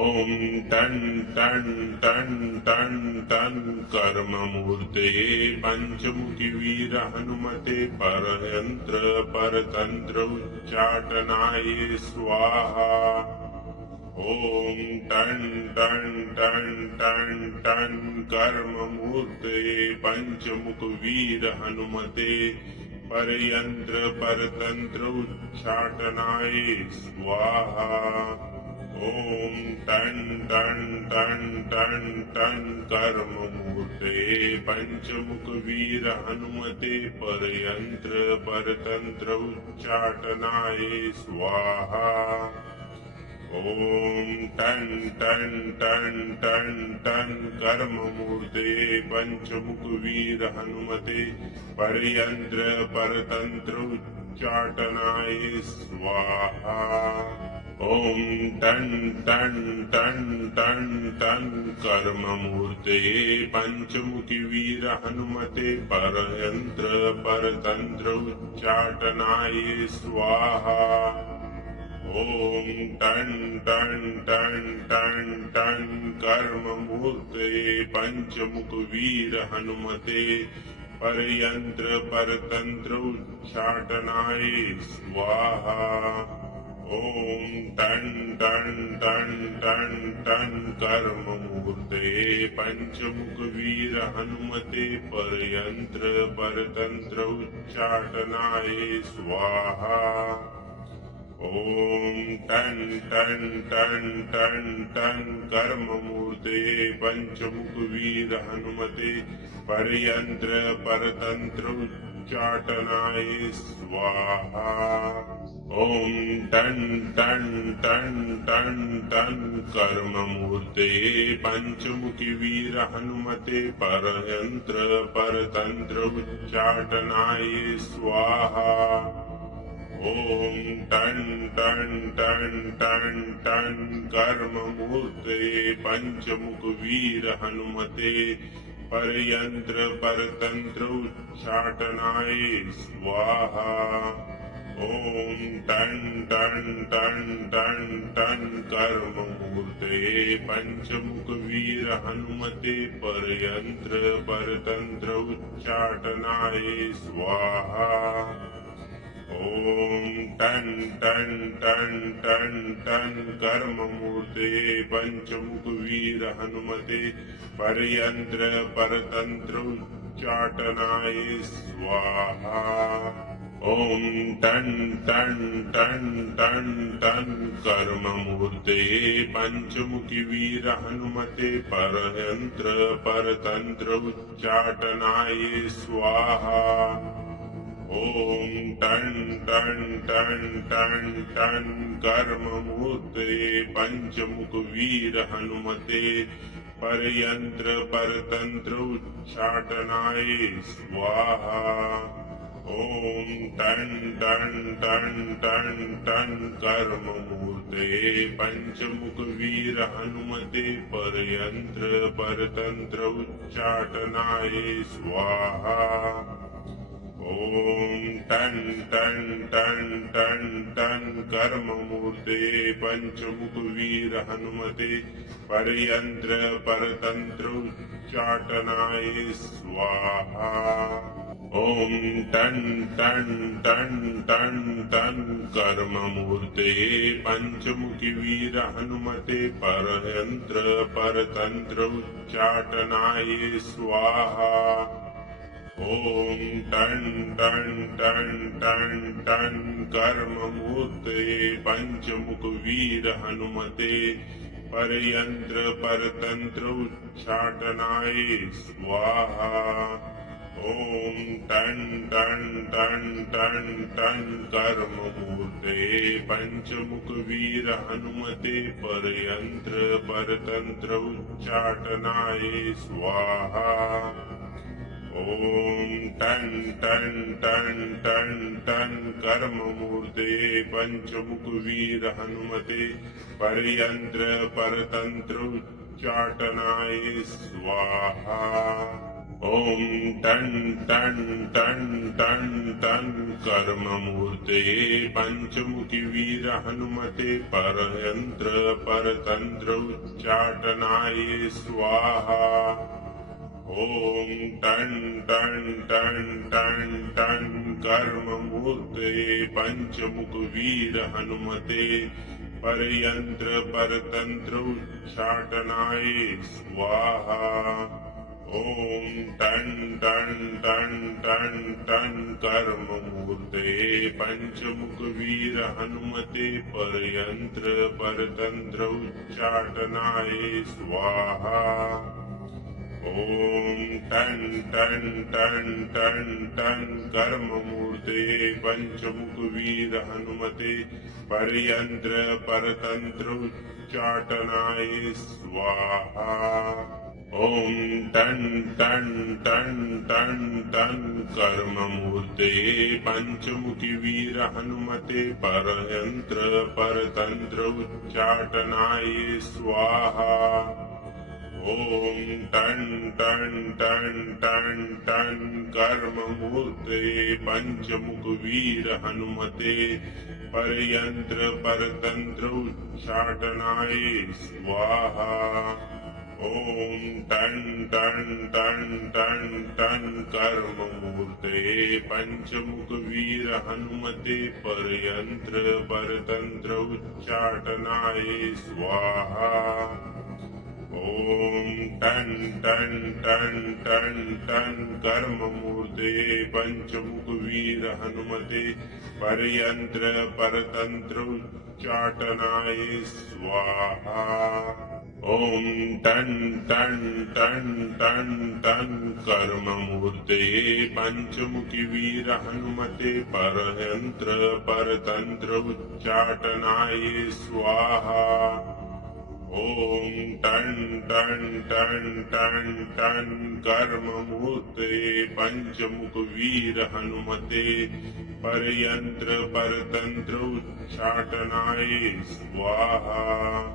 ॐ टन् टन् टन् टन् टन् कर्ममूर्ते पञ्चमुखवीर हनुमते परयन्त्र परतन्त्रोच्चाटनाय स्वाहा। ॐ टन् टन् टन् टन् टन् कर्ममूर्ते पञ्चमुखवीर हनुमते परयन्त्र परतन्त्रोच्चाटनाय स्वाहा। ॐ टन् टन् टन् टन् टन् कर्ममूर्ते पञ्चमुखवीर हनुमते परयन्त्र परतन्त्रोच्चाटनाय स्वाहा। ॐ टन् टन् टन् टन् टन् कर्ममूर्ते पञ्चमुखवीर हनुमते परयन्त्र परतन्त्रोच्चाटनाय स्वाहा। ॐ टन् टन् टन् टन् टन् कर्ममूर्ते पञ्चमुखवीर हनुमते परयन्त्र परतन्त्रोच्चाटनाय स्वाहा। ॐ टन् टन् टन् टन् टन् कर्ममूर्ते पञ्चमुखवीर हनुमते परयन्त्र परतन्त्रोच्चाटनाय स्वाहा। ॐ टन् टन् टन् टन् टन् कर्ममूर्ते पञ्चमुखवीर हनुमते परयन्त्र परतन्त्रोच्चाटनाय स्वाहा। ॐ टन् टन् टन् टन् टन् कर्ममूर्ते पञ्चमुखवीर हनुमते परयन्त्र परतन्त्रोच्चाटनाय स्वाहा। ॐ टन् टन् टन् टन् टन् कर्ममूर्ते पञ्चमुखवीर हनुमते परयन्त्र परतन्त्रोच्चाटनाय स्वाहा। ॐ टन् टन् टन् टन् टन् कर्ममूर्ते पञ्चमुखवीर हनुमते परयन्त्र परतन्त्रोच्चाटनाय स्वाहा। ॐ टन् टन् टन् टन् टन् कर्ममूर्ते पञ्चमुखवीर हनुमते परयन्त्र परतन्त्रोच्चाटनाय स्वाहा। ॐ टन् टन् टन् टन् टन् कर्ममूर्ते पञ्चमुखवीर हनुमते परयन्त्र परतन्त्रोच्चाटनाय स्वाहा। ॐ टन् टन् टन् टन् टन् कर्ममूर्ते पञ्चमुखवीर हनुमते परयन्त्र परतन्त्रोच्चाटनाय स्वाहा। ॐ टन् टन् टन् टन् टन् कर्ममूर्ते पञ्चमुखवीर हनुमते परयन्त्र परतन्त्रोच्चाटनाय स्वाहा। ॐ टन् टन् टन् टन् टन् कर्ममूर्ते पञ्चमुखवीर हनुमते परयन्त्र परतन्त्रोच्चाटनाय स्वाहा। ॐ टन् टन् टन् टन् टन् कर्ममूर्ते पञ्चमुखवीर हनुमते परयन्त्र परतन्त्रोच्चाटनाय स्वाहा। ॐ टन् टन् टन् टन् टन् कर्ममूर्ते पञ्चमुखवीर हनुमते परयन्त्र परतन्त्रोच्चाटनाय स्वाहा। ॐ टन् टन् टन् टन् टन् कर्ममूर्ते पञ्चमुखवीर हनुमते परयन्त्र परतन्त्रोच्चाटनाय स्वाहा। ॐ टन् टन् टन् टन् टन् कर्ममूर्ते पञ्चमुखवीर हनुमते परयन्त्र परतन्त्रोच्चाटनाय स्वाहा। ॐ टन् टन् टन् टन् टन् कर्ममूर्ते पञ्चमुखवीर हनुमते परयन्त्र परतन्त्र उच्चाटनाय स्वाहा। ॐ टन् टन् टन् टन् टन् कर्ममूर्ते पञ्चमुखवीर हनुमते परयन्त्र परतन्त्र उच्चाटनाय स्वाहा। ॐ टन् टन् टन् टन् टन् कर्ममूर्ते पञ्चमुखवीर हनुमते परयन्त्र परतन्त्र उच्चाटनाय स्वाहा। ॐ टन् टन् टन् टन् टन् कर्ममूर्ते पञ्चमुखवीर हनुमते परयन्त्र परतन्त्र उच्चाटनाय स्वाहा। ॐ टन् टन् टन् टन् टन् कर्ममूर्ते पञ्चमुखवीर हनुमते परयन्त्र परतन्त्र उच्चाटनाय स्वाहा। ॐ टन् टन् टन् टन् टन् कर्ममूर्ते पञ्चमुखवीर हनुमते परयन्त्र परतन्त्र उच्चाटनाय स्वाहा। ॐ टन् टन् टन् टन् टन् कर्ममूर्ते पञ्चमुखवीर हनुमते परयन्त्र परतन्त्र उच्चाटनाय स्वाहा। ॐ टन् टन् टन् टन् टन् कर्ममूर्ते पञ्चमुखवीर हनुमते परयन्त्र परतन्त्र उच्चाटनाय स्वाहा। ॐ टन् टन् टन् टन् टन् कर्ममूर्ते पञ्चमुखवीर हनुमते परयन्त्र परतन्त्र उच्चाटनाय स्वाहा। ॐ टन् टन् टन् टन् टन् कर्ममूर्ते पञ्चमुखवीर हनुमते परयन्त्र परतन्त्र उच्चाटनाय स्वाहा। ॐ टन् टन् टन् टन् टन् कर्ममूर्ते पञ्चमुखवीर हनुमते परयन्त्र परतन्त्र उच्चाटनाय स्वाहा।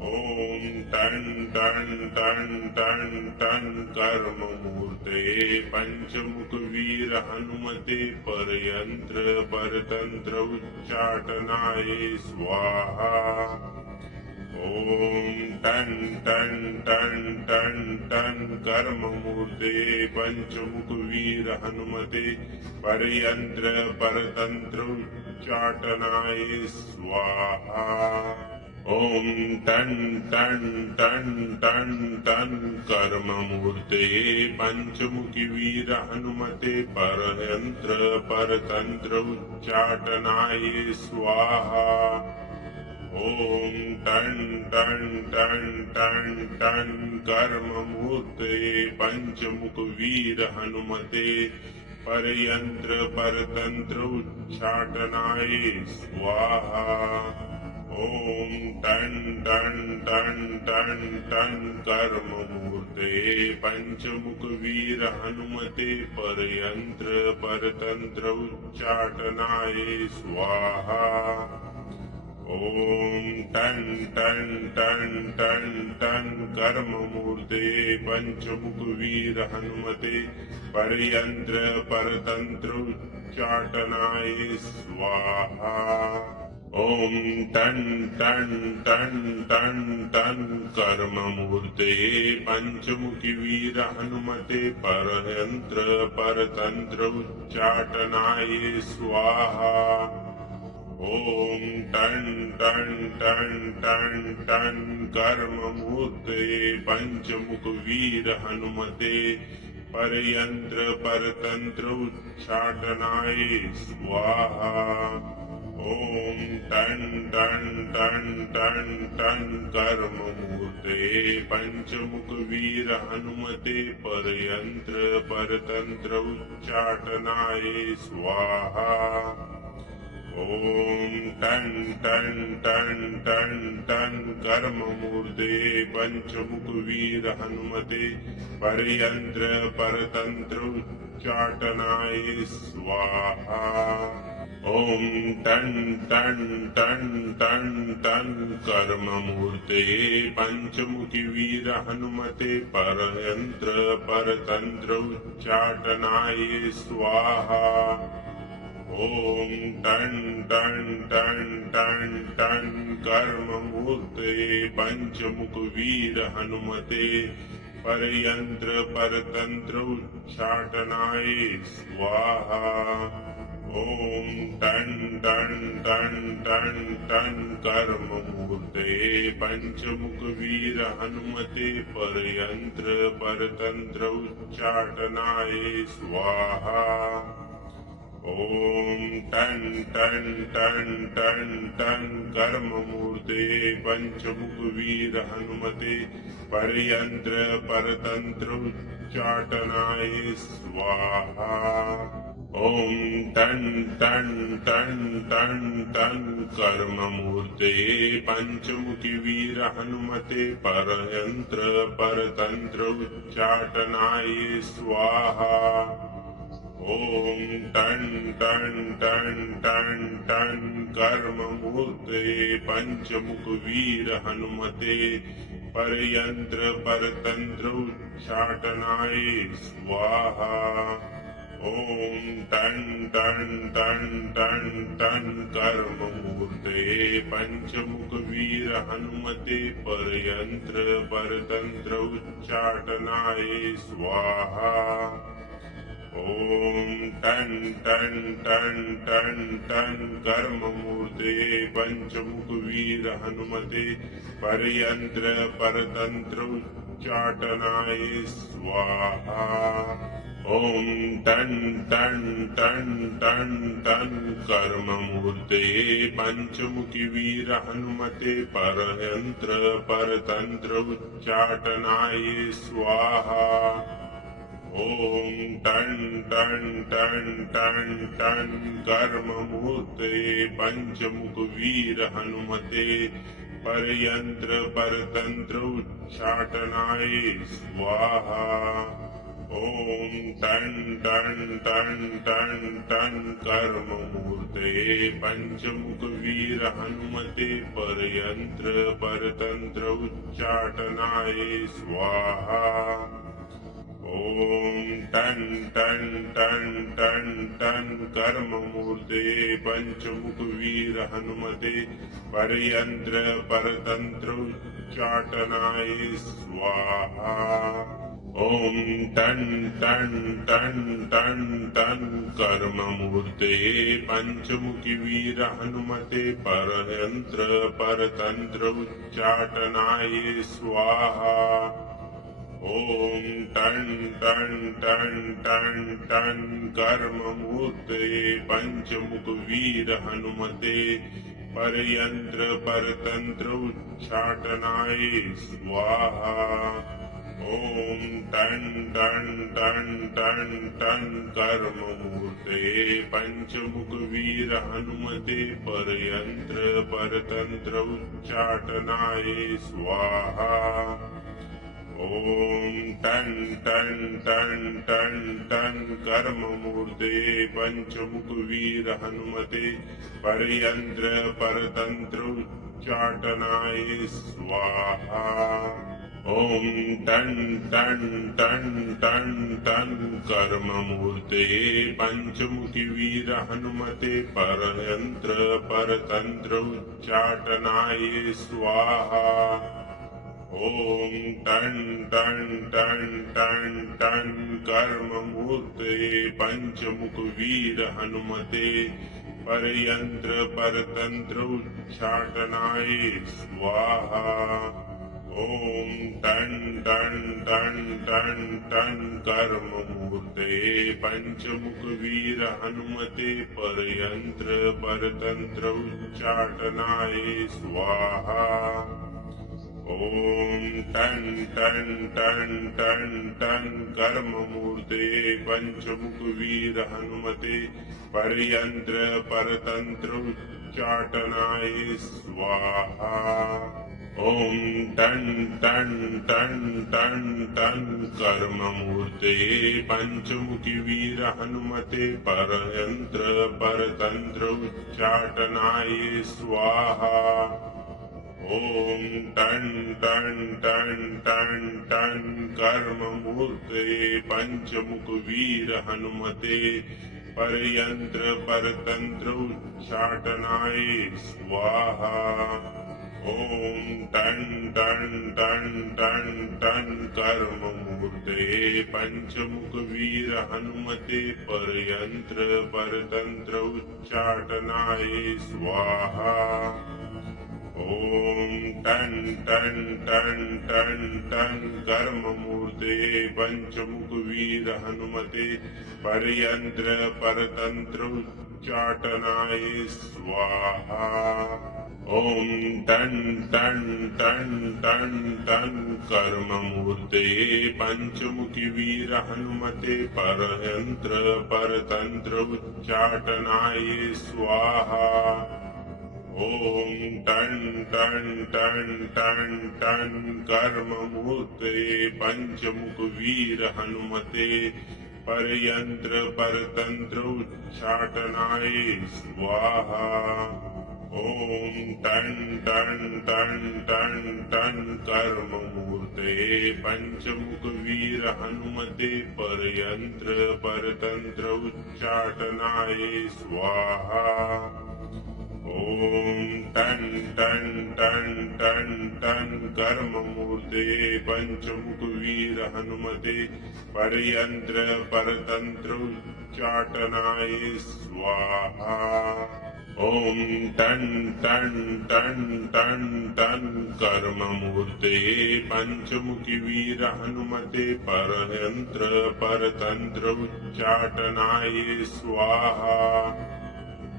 ॐ टन् टन् टन् टन् टन् कर्ममूर्ते पञ्चमुखवीर हनुमते परयन्त्र परतन्त्र उच्चाटनाय स्वाहा। ॐ टन् टन् टन् टन् टन् कर्ममूर्ते पञ्चमुखवीर हनुमते परयन्त्र परतन्त्र उच्चाटनाय स्वाहा। ॐ टन् टन् टन् टन् टन् कर्ममूर्ते पञ्चमुखवीर हनुमते परयन्त्र परतन्त्र उच्चाटनाय स्वाहा। ॐ टन् टन् टन् टन् टन् कर्ममूर्ते पञ्चमुखवीर हनुमते परयन्त्र परतन्त्र उच्चाटनाय स्वाहा। ॐ टन् टन् टन् टन् टन् कर्ममूर्ते पञ्चमुखवीर हनुमते परयन्त्र परतन्त्र उच्चाटनाय स्वाहा। ॐ टन् टन् टन् टन् टन् कर्ममूर्ते पञ्चमुखवीर हनुमते परयन्त्र परतन्त्र उच्चाटनाय स्वाहा। ॐ टन् टन् टन् टन् टन् कर्ममूर्ते पञ्चमुखवीर हनुमते परयन्त्र परतन्त्र उच्चाटनाय स्वाहा। ॐ टन् टन् टन् टन् टन् कर्ममूर्ते पञ्चमुखवीर हनुमते परयन्त्र परतन्त्र उच्चाटनाय स्वाहा। ॐ टन् टन् टन् टन् टन् कर्ममूर्ते पञ्चमुखवीर हनुमते परयन्त्र परतन्त्र उच्चाटनाय स्वाहा। ॐ टन् टन् टन् टन् टन् कर्ममूर्ते पञ्चमुखवीर हनुमते परयन्त्र परतन्त्र उच्चाटनाय स्वाहा। ॐ टन् टन् टन् टन् टन् कर्ममूर्ते पञ्चमुखवीर हनुमते परयन्त्र परतन्त्र उच्चाटनाय स्वाहा। ॐ टन् टन् टन् टन् टन् कर्ममूर्ते पञ्चमुखवीर हनुमते परयन्त्र परतन्त्र उच्चाटनाय स्वाहा। ॐ टन् टन् टन् टन् टन् कर्ममूर्ते पञ्चमुखवीर हनुमते परयन्त्र परतन्त्र उच्चाटनाय स्वाहा। ॐ टन् टन् टन् टन् टन् कर्ममूर्ते पञ्चमुखवीर हनुमते परयन्त्र परतन्त्र उच्चाटनाय स्वाहा। ॐ टन् टन् टन् टन् टन् कर्ममूर्ते पञ्चमुखवीर हनुमते परयन्त्र परतन्त्र उच्चाटनाय स्वाहा। ॐ टन् टन् टन् टन् टन् कर्ममूर्ते पञ्चमुखवीर हनुमते परयन्त्र परतन्त्र उच्चाटनाय स्वाहा। ॐ टन् टन् टन् टन् टन् कर्ममूर्ते पञ्चमुखवीर हनुमते परयन्त्र परतन्त्र उच्चाटनाय स्वाहा। ॐ टन् टन् टन् टन् टन् कर्ममूर्ते पञ्चमुखवीर हनुमते परयन्त्र परतन्त्र उच्चाटनाय स्वाहा। ॐ टन् टन् टन् टन् टन् कर्ममूर्ते पञ्चमुखवीर हनुमते परयन्त्र परतन्त्र उच्चाटनाय स्वाहा। ॐ टन् टन् टन् टन् टन् कर्ममूर्ते पञ्चमुखवीर हनुमते परयन्त्र परतन्त्र उच्चाटनाय स्वाहा। ॐ टन् टन् टन् टन् टन् कर्ममूर्ते पञ्चमुखवीर हनुमते परयन्त्र परतन्त्र उच्चाटनाय स्वाहा। ॐ टन् टन् टन् टन् टन् कर्ममूर्ते पञ्चमुखवीर हनुमते परयन्त्र परतन्त्र उच्चाटनाय स्वाहा। ॐ टन् टन् टन् टन् टन् कर्ममूर्ते पञ्चमुखवीर हनुमते परयन्त्र परतन्त्र उच्चाटनाय स्वाहा। ॐ टन् टन् टन् टन् टन् कर्ममूर्ते पञ्चमुखवीर हनुमते परयन्त्र परतन्त्र उच्चाटनाय स्वाहा। ॐ टन् टन् टन् टन् टन् कर्ममूर्ते पञ्चमुखवीर हनुमते परयन्त्र परतन्त्र उच्चाटनाय स्वाहा। ॐ टन् टन् टन् टन् टन् कर्ममूर्ते पञ्चमुखवीर हनुमते परयन्त्र परतन्त्र उच्चाटनाय स्वाहा। ॐ टन् टन् टन् टन् टन् कर्ममूर्ते पञ्चमुखवीर हनुमते परयन्त्र परतन्त्र उच्चाटनाय स्वाहा। ॐ टन् टन् टन् टन् टन् कर्ममूर्ते पञ्चमुखवीर हनुमते परयन्त्र परतन्त्र उच्चाटनाय स्वाहा। ॐ टन् टन् टन् टन् टन् कर्ममूर्ते पञ्चमुखवीर हनुमते परयन्त्र परतन्त्र उच्चाटनाय स्वाहा। ॐ टन् टन् टन् टन् टन् कर्ममूर्ते पञ्चमुखवीर हनुमते परयन्त्र परतन्त्रोच्चाटनाय स्वाहा। ॐ टन् टन् टन् टन् टन् कर्ममूर्ते पञ्चमुखवीर हनुमते परयन्त्र परतन्त्रोच्चाटनाय स्वाहा। ॐ टन् टन् टन् टन् टन् कर्ममूर्ते पञ्चमुखवीर हनुमते परयन्त्र परतन्त्रोच्चाटनाय स्वाहा। ॐ टन् टन् टन् टन् टन् कर्ममूर्ते पञ्चमुखवीर हनुमते परयन्त्र परतन्त्रोच्चाटनाय स्वाहा। ॐ टन् टन् टन् टन् टन् कर्ममूर्ते पञ्चमुखवीर हनुमते परयन्त्र परतन्त्रोच्चाटनाय स्वाहा। ॐ टन् टन् टन् टन् टन् कर्ममूर्ते पञ्चमुखवीर हनुमते परयन्त्र परतन्त्रोच्चाटनाय स्वाहा। ॐ टन् टन् टन् टन् टन् कर्ममूर्ते पञ्चमुखवीर हनुमते परयन्त्र परतन्त्रोच्चाटनाय स्वाहा। ॐ टन् टन् टन् टन् टन् कर्ममूर्ते पञ्चमुखवीर हनुमते परयन्त्र परतन्त्रोच्चाटनाय स्वाहा। ॐ टन् टन् टन् टन् टन् कर्ममूर्ते पञ्चमुखवीर हनुमते परयन्त्र परतन्त्रोच्चाटनाय स्वाहा। ॐ टन् टन् टन् टन् टन् कर्ममूर्ते पञ्चमुखवीर हनुमते परयन्त्र परतन्त्रोच्चाटनाय स्वाहा।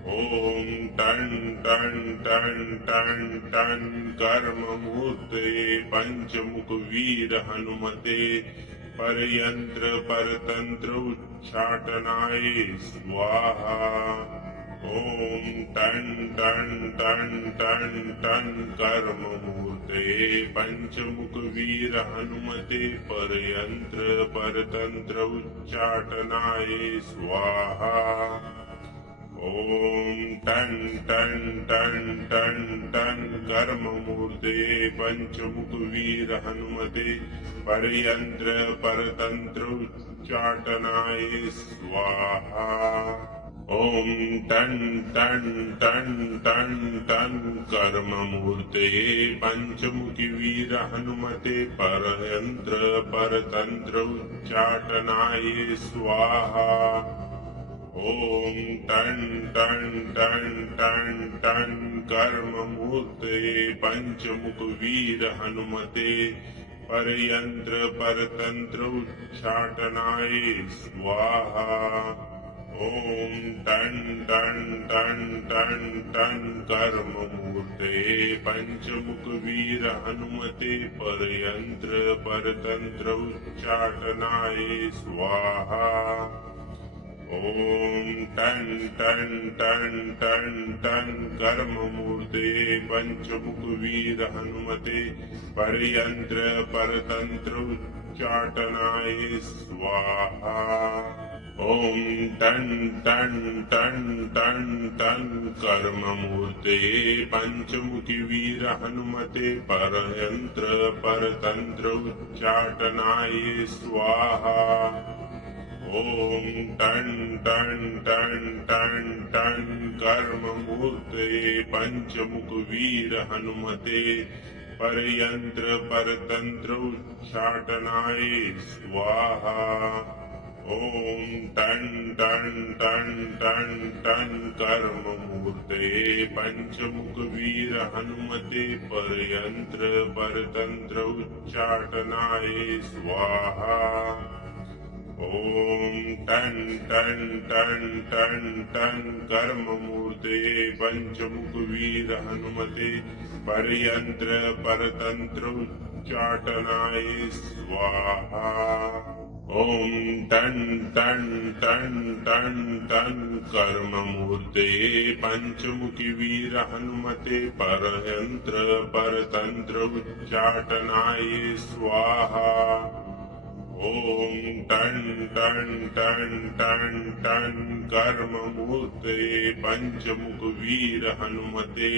ॐ टन् टन् टन् टन् टन् कर्ममूर्ते पञ्चमुखवीर हनुमते परयन्त्र परतन्त्रोच्चाटनाय स्वाहा। ॐ टन् टन् टन् टन् टन् कर्ममूर्ते पञ्चमुखवीर हनुमते परयन्त्र परतन्त्रोच्चाटनाय स्वाहा। ॐ टन् टन् टन् टन् टन् कर्ममूर्ते पञ्चमुखवीर हनुमते परयन्त्र परतन्त्रोच्चाटनाय स्वाहा। ॐ टन् टन् टन् टन् टन् कर्ममूर्ते पञ्चमुखवीर हनुमते परयन्त्र परतन्त्रोच्चाटनाय स्वाहा। ॐ टन् टन् टन् टन् टन् कर्ममूर्ते पञ्चमुखवीर हनुमते परयन्त्र परतन्त्रोच्चाटनाय स्वाहा। ॐ टन् टन् टन् टन् टन् कर्ममूर्ते पञ्चमुखवीर हनुमते परयन्त्र परतन्त्रोच्चाटनाय स्वाहा। ॐ टन् टन् टन् टन् टन् कर्ममूर्ते पञ्चमुखवीर हनुमते परयन्त्र परतन्त्रोच्चाटनाय स्वाहा। ॐ टन् टन् टन् टन् टन् कर्ममूर्ते पञ्चमुखवीर हनुमते परयन्त्र परतन्त्रोच्चाटनाय स्वाहा। ॐ टन् टन् टन् टन् टन् कर्ममूर्ते पञ्चमुखवीर हनुमते परयन्त्र परतन्त्रोच्चाटनाय स्वाहा। ॐ टन् टन् टन् टन् टन् कर्ममूर्ते पञ्चमुखवीर हनुमते परयन्त्र परतन्त्रोच्चाटनाय स्वाहा। ॐ टन् टन् टन् टन् टन् कर्ममूर्ते पञ्चमुखवीर हनुमते परयन्त्र परतन्त्र उच्चाटनाय स्वाहा। ॐ टन् टन् टन् टन् टन् कर्ममूर्ते पञ्चमुखीवीर हनुमते परयन्त्र परतन्त्र उच्चाटनाय स्वाहा। ॐ टन् टन् टन् टन् टन् कर्ममूर्ते पञ्चमुखवीर हनुमते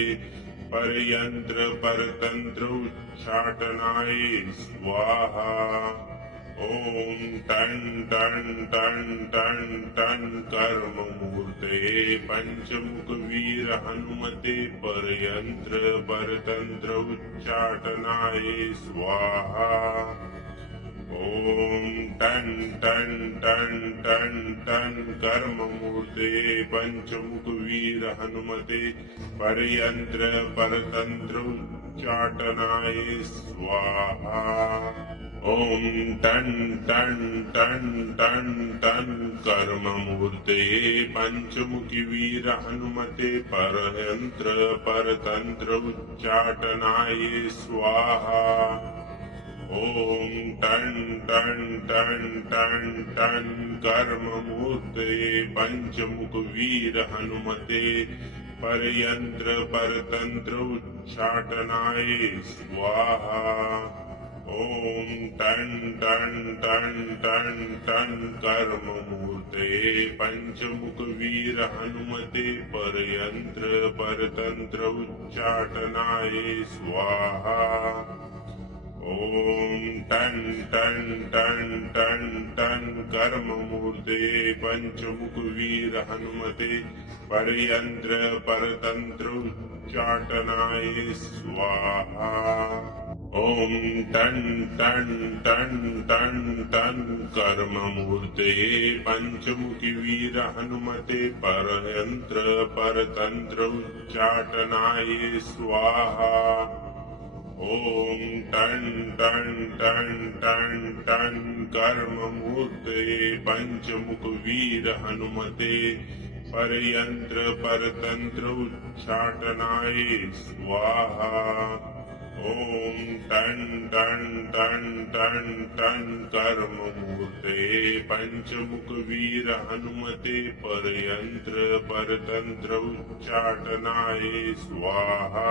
परयन्त्र परतन्त्र उच्चाटनाय स्वाहा। ॐ टन् टन् टन् टन् टन् कर्ममूर्ते पञ्चमुखवीर हनुमते परयन्त्र परतन्त्र उच्चाटनाय स्वाहा। ॐ टन् टन् टन् टन् टन् कर्ममूर्ते पञ्चमुखवीर हनुमते परयन्त्र परतन्त्र उच्चाटनाय स्वाहा। ॐ टन् टन् टन् टन् टन् कर्ममूर्ते पञ्चमुखीवीर हनुमते परयन्त्र परतन्त्र उच्चाटनाय स्वाहा। ॐ टन् टन् टन् टन् टन् कर्ममूर्ते पञ्चमुखवीर हनुमते परयन्त्र परतन्त्र उच्चाटनाय स्वाहा। ॐ टन् टन् टन् टन् टन् कर्ममूर्ते पञ्चमुखवीर हनुमते परयन्त्र परतन्त्र उच्चाटनाय स्वाहा। ॐ टन् टन् टन् टन् टन् कर्ममूर्ते पञ्चमुखवीर हनुमते परयन्त्र परतन्त्र उच्चाटनाय स्वाहा। ॐ टन् टन् टन् टन् टन् कर्ममूर्ते पञ्चमुखीवीर हनुमते परयन्त्र परतन्त्र उच्चाटनाय स्वाहा। ॐ टन् टन् टन् टन् टन् कर्ममूर्ते पञ्चमुखवीर हनुमते परयन्त्र परतन्त्र उच्चाटनाय स्वाहा। ॐ टन् टन् टन् टन् टन् कर्ममूर्ते पञ्चमुखवीर हनुमते परयन्त्र परतन्त्र उच्चाटनाय स्वाहा।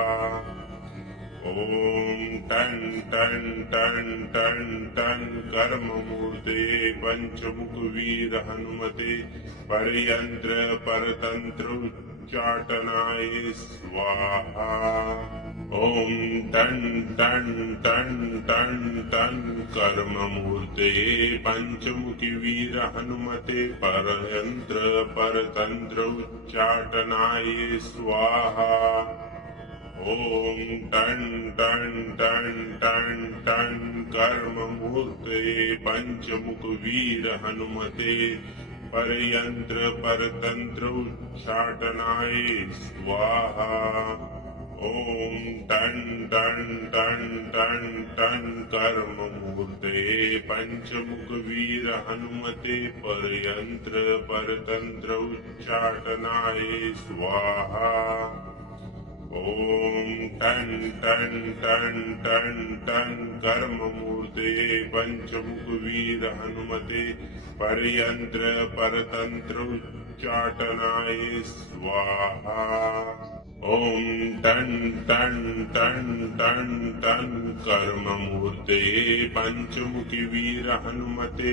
ॐ टन् टन् टन् टन् टन् कर्ममूर्ते पञ्चमुखवीर हनुमते परयन्त्र परतन्त्र उच्चाटनाय स्वाहा। ॐ टन् टन् टन् टन् टन् कर्ममूर्ते पञ्चमुखीवीर हनुमते परयन्त्र परतन्त्र उच्चाटनाय स्वाहा। ॐ टन् टन् टन् टन् टन् कर्ममूर्ते पञ्चमुखवीर हनुमते परयन्त्र परतन्त्र उच्चाटनाय स्वाहा। ॐ टन् टन् टन् टन् टन् कर्ममूर्ते पञ्चमुखवीर हनुमते परयन्त्र परतन्त्र उच्चाटनाय स्वाहा। ॐ टन् टन् टन् टन् टन् कर्ममूर्ते पञ्चमुखवीर हनुमते परयन्त्र परतन्त्र उच्चाटनाय स्वाहा। ॐ टन् टन् टन् टन् टन् कर्ममूर्ते पञ्चमुखीवीर हनुमते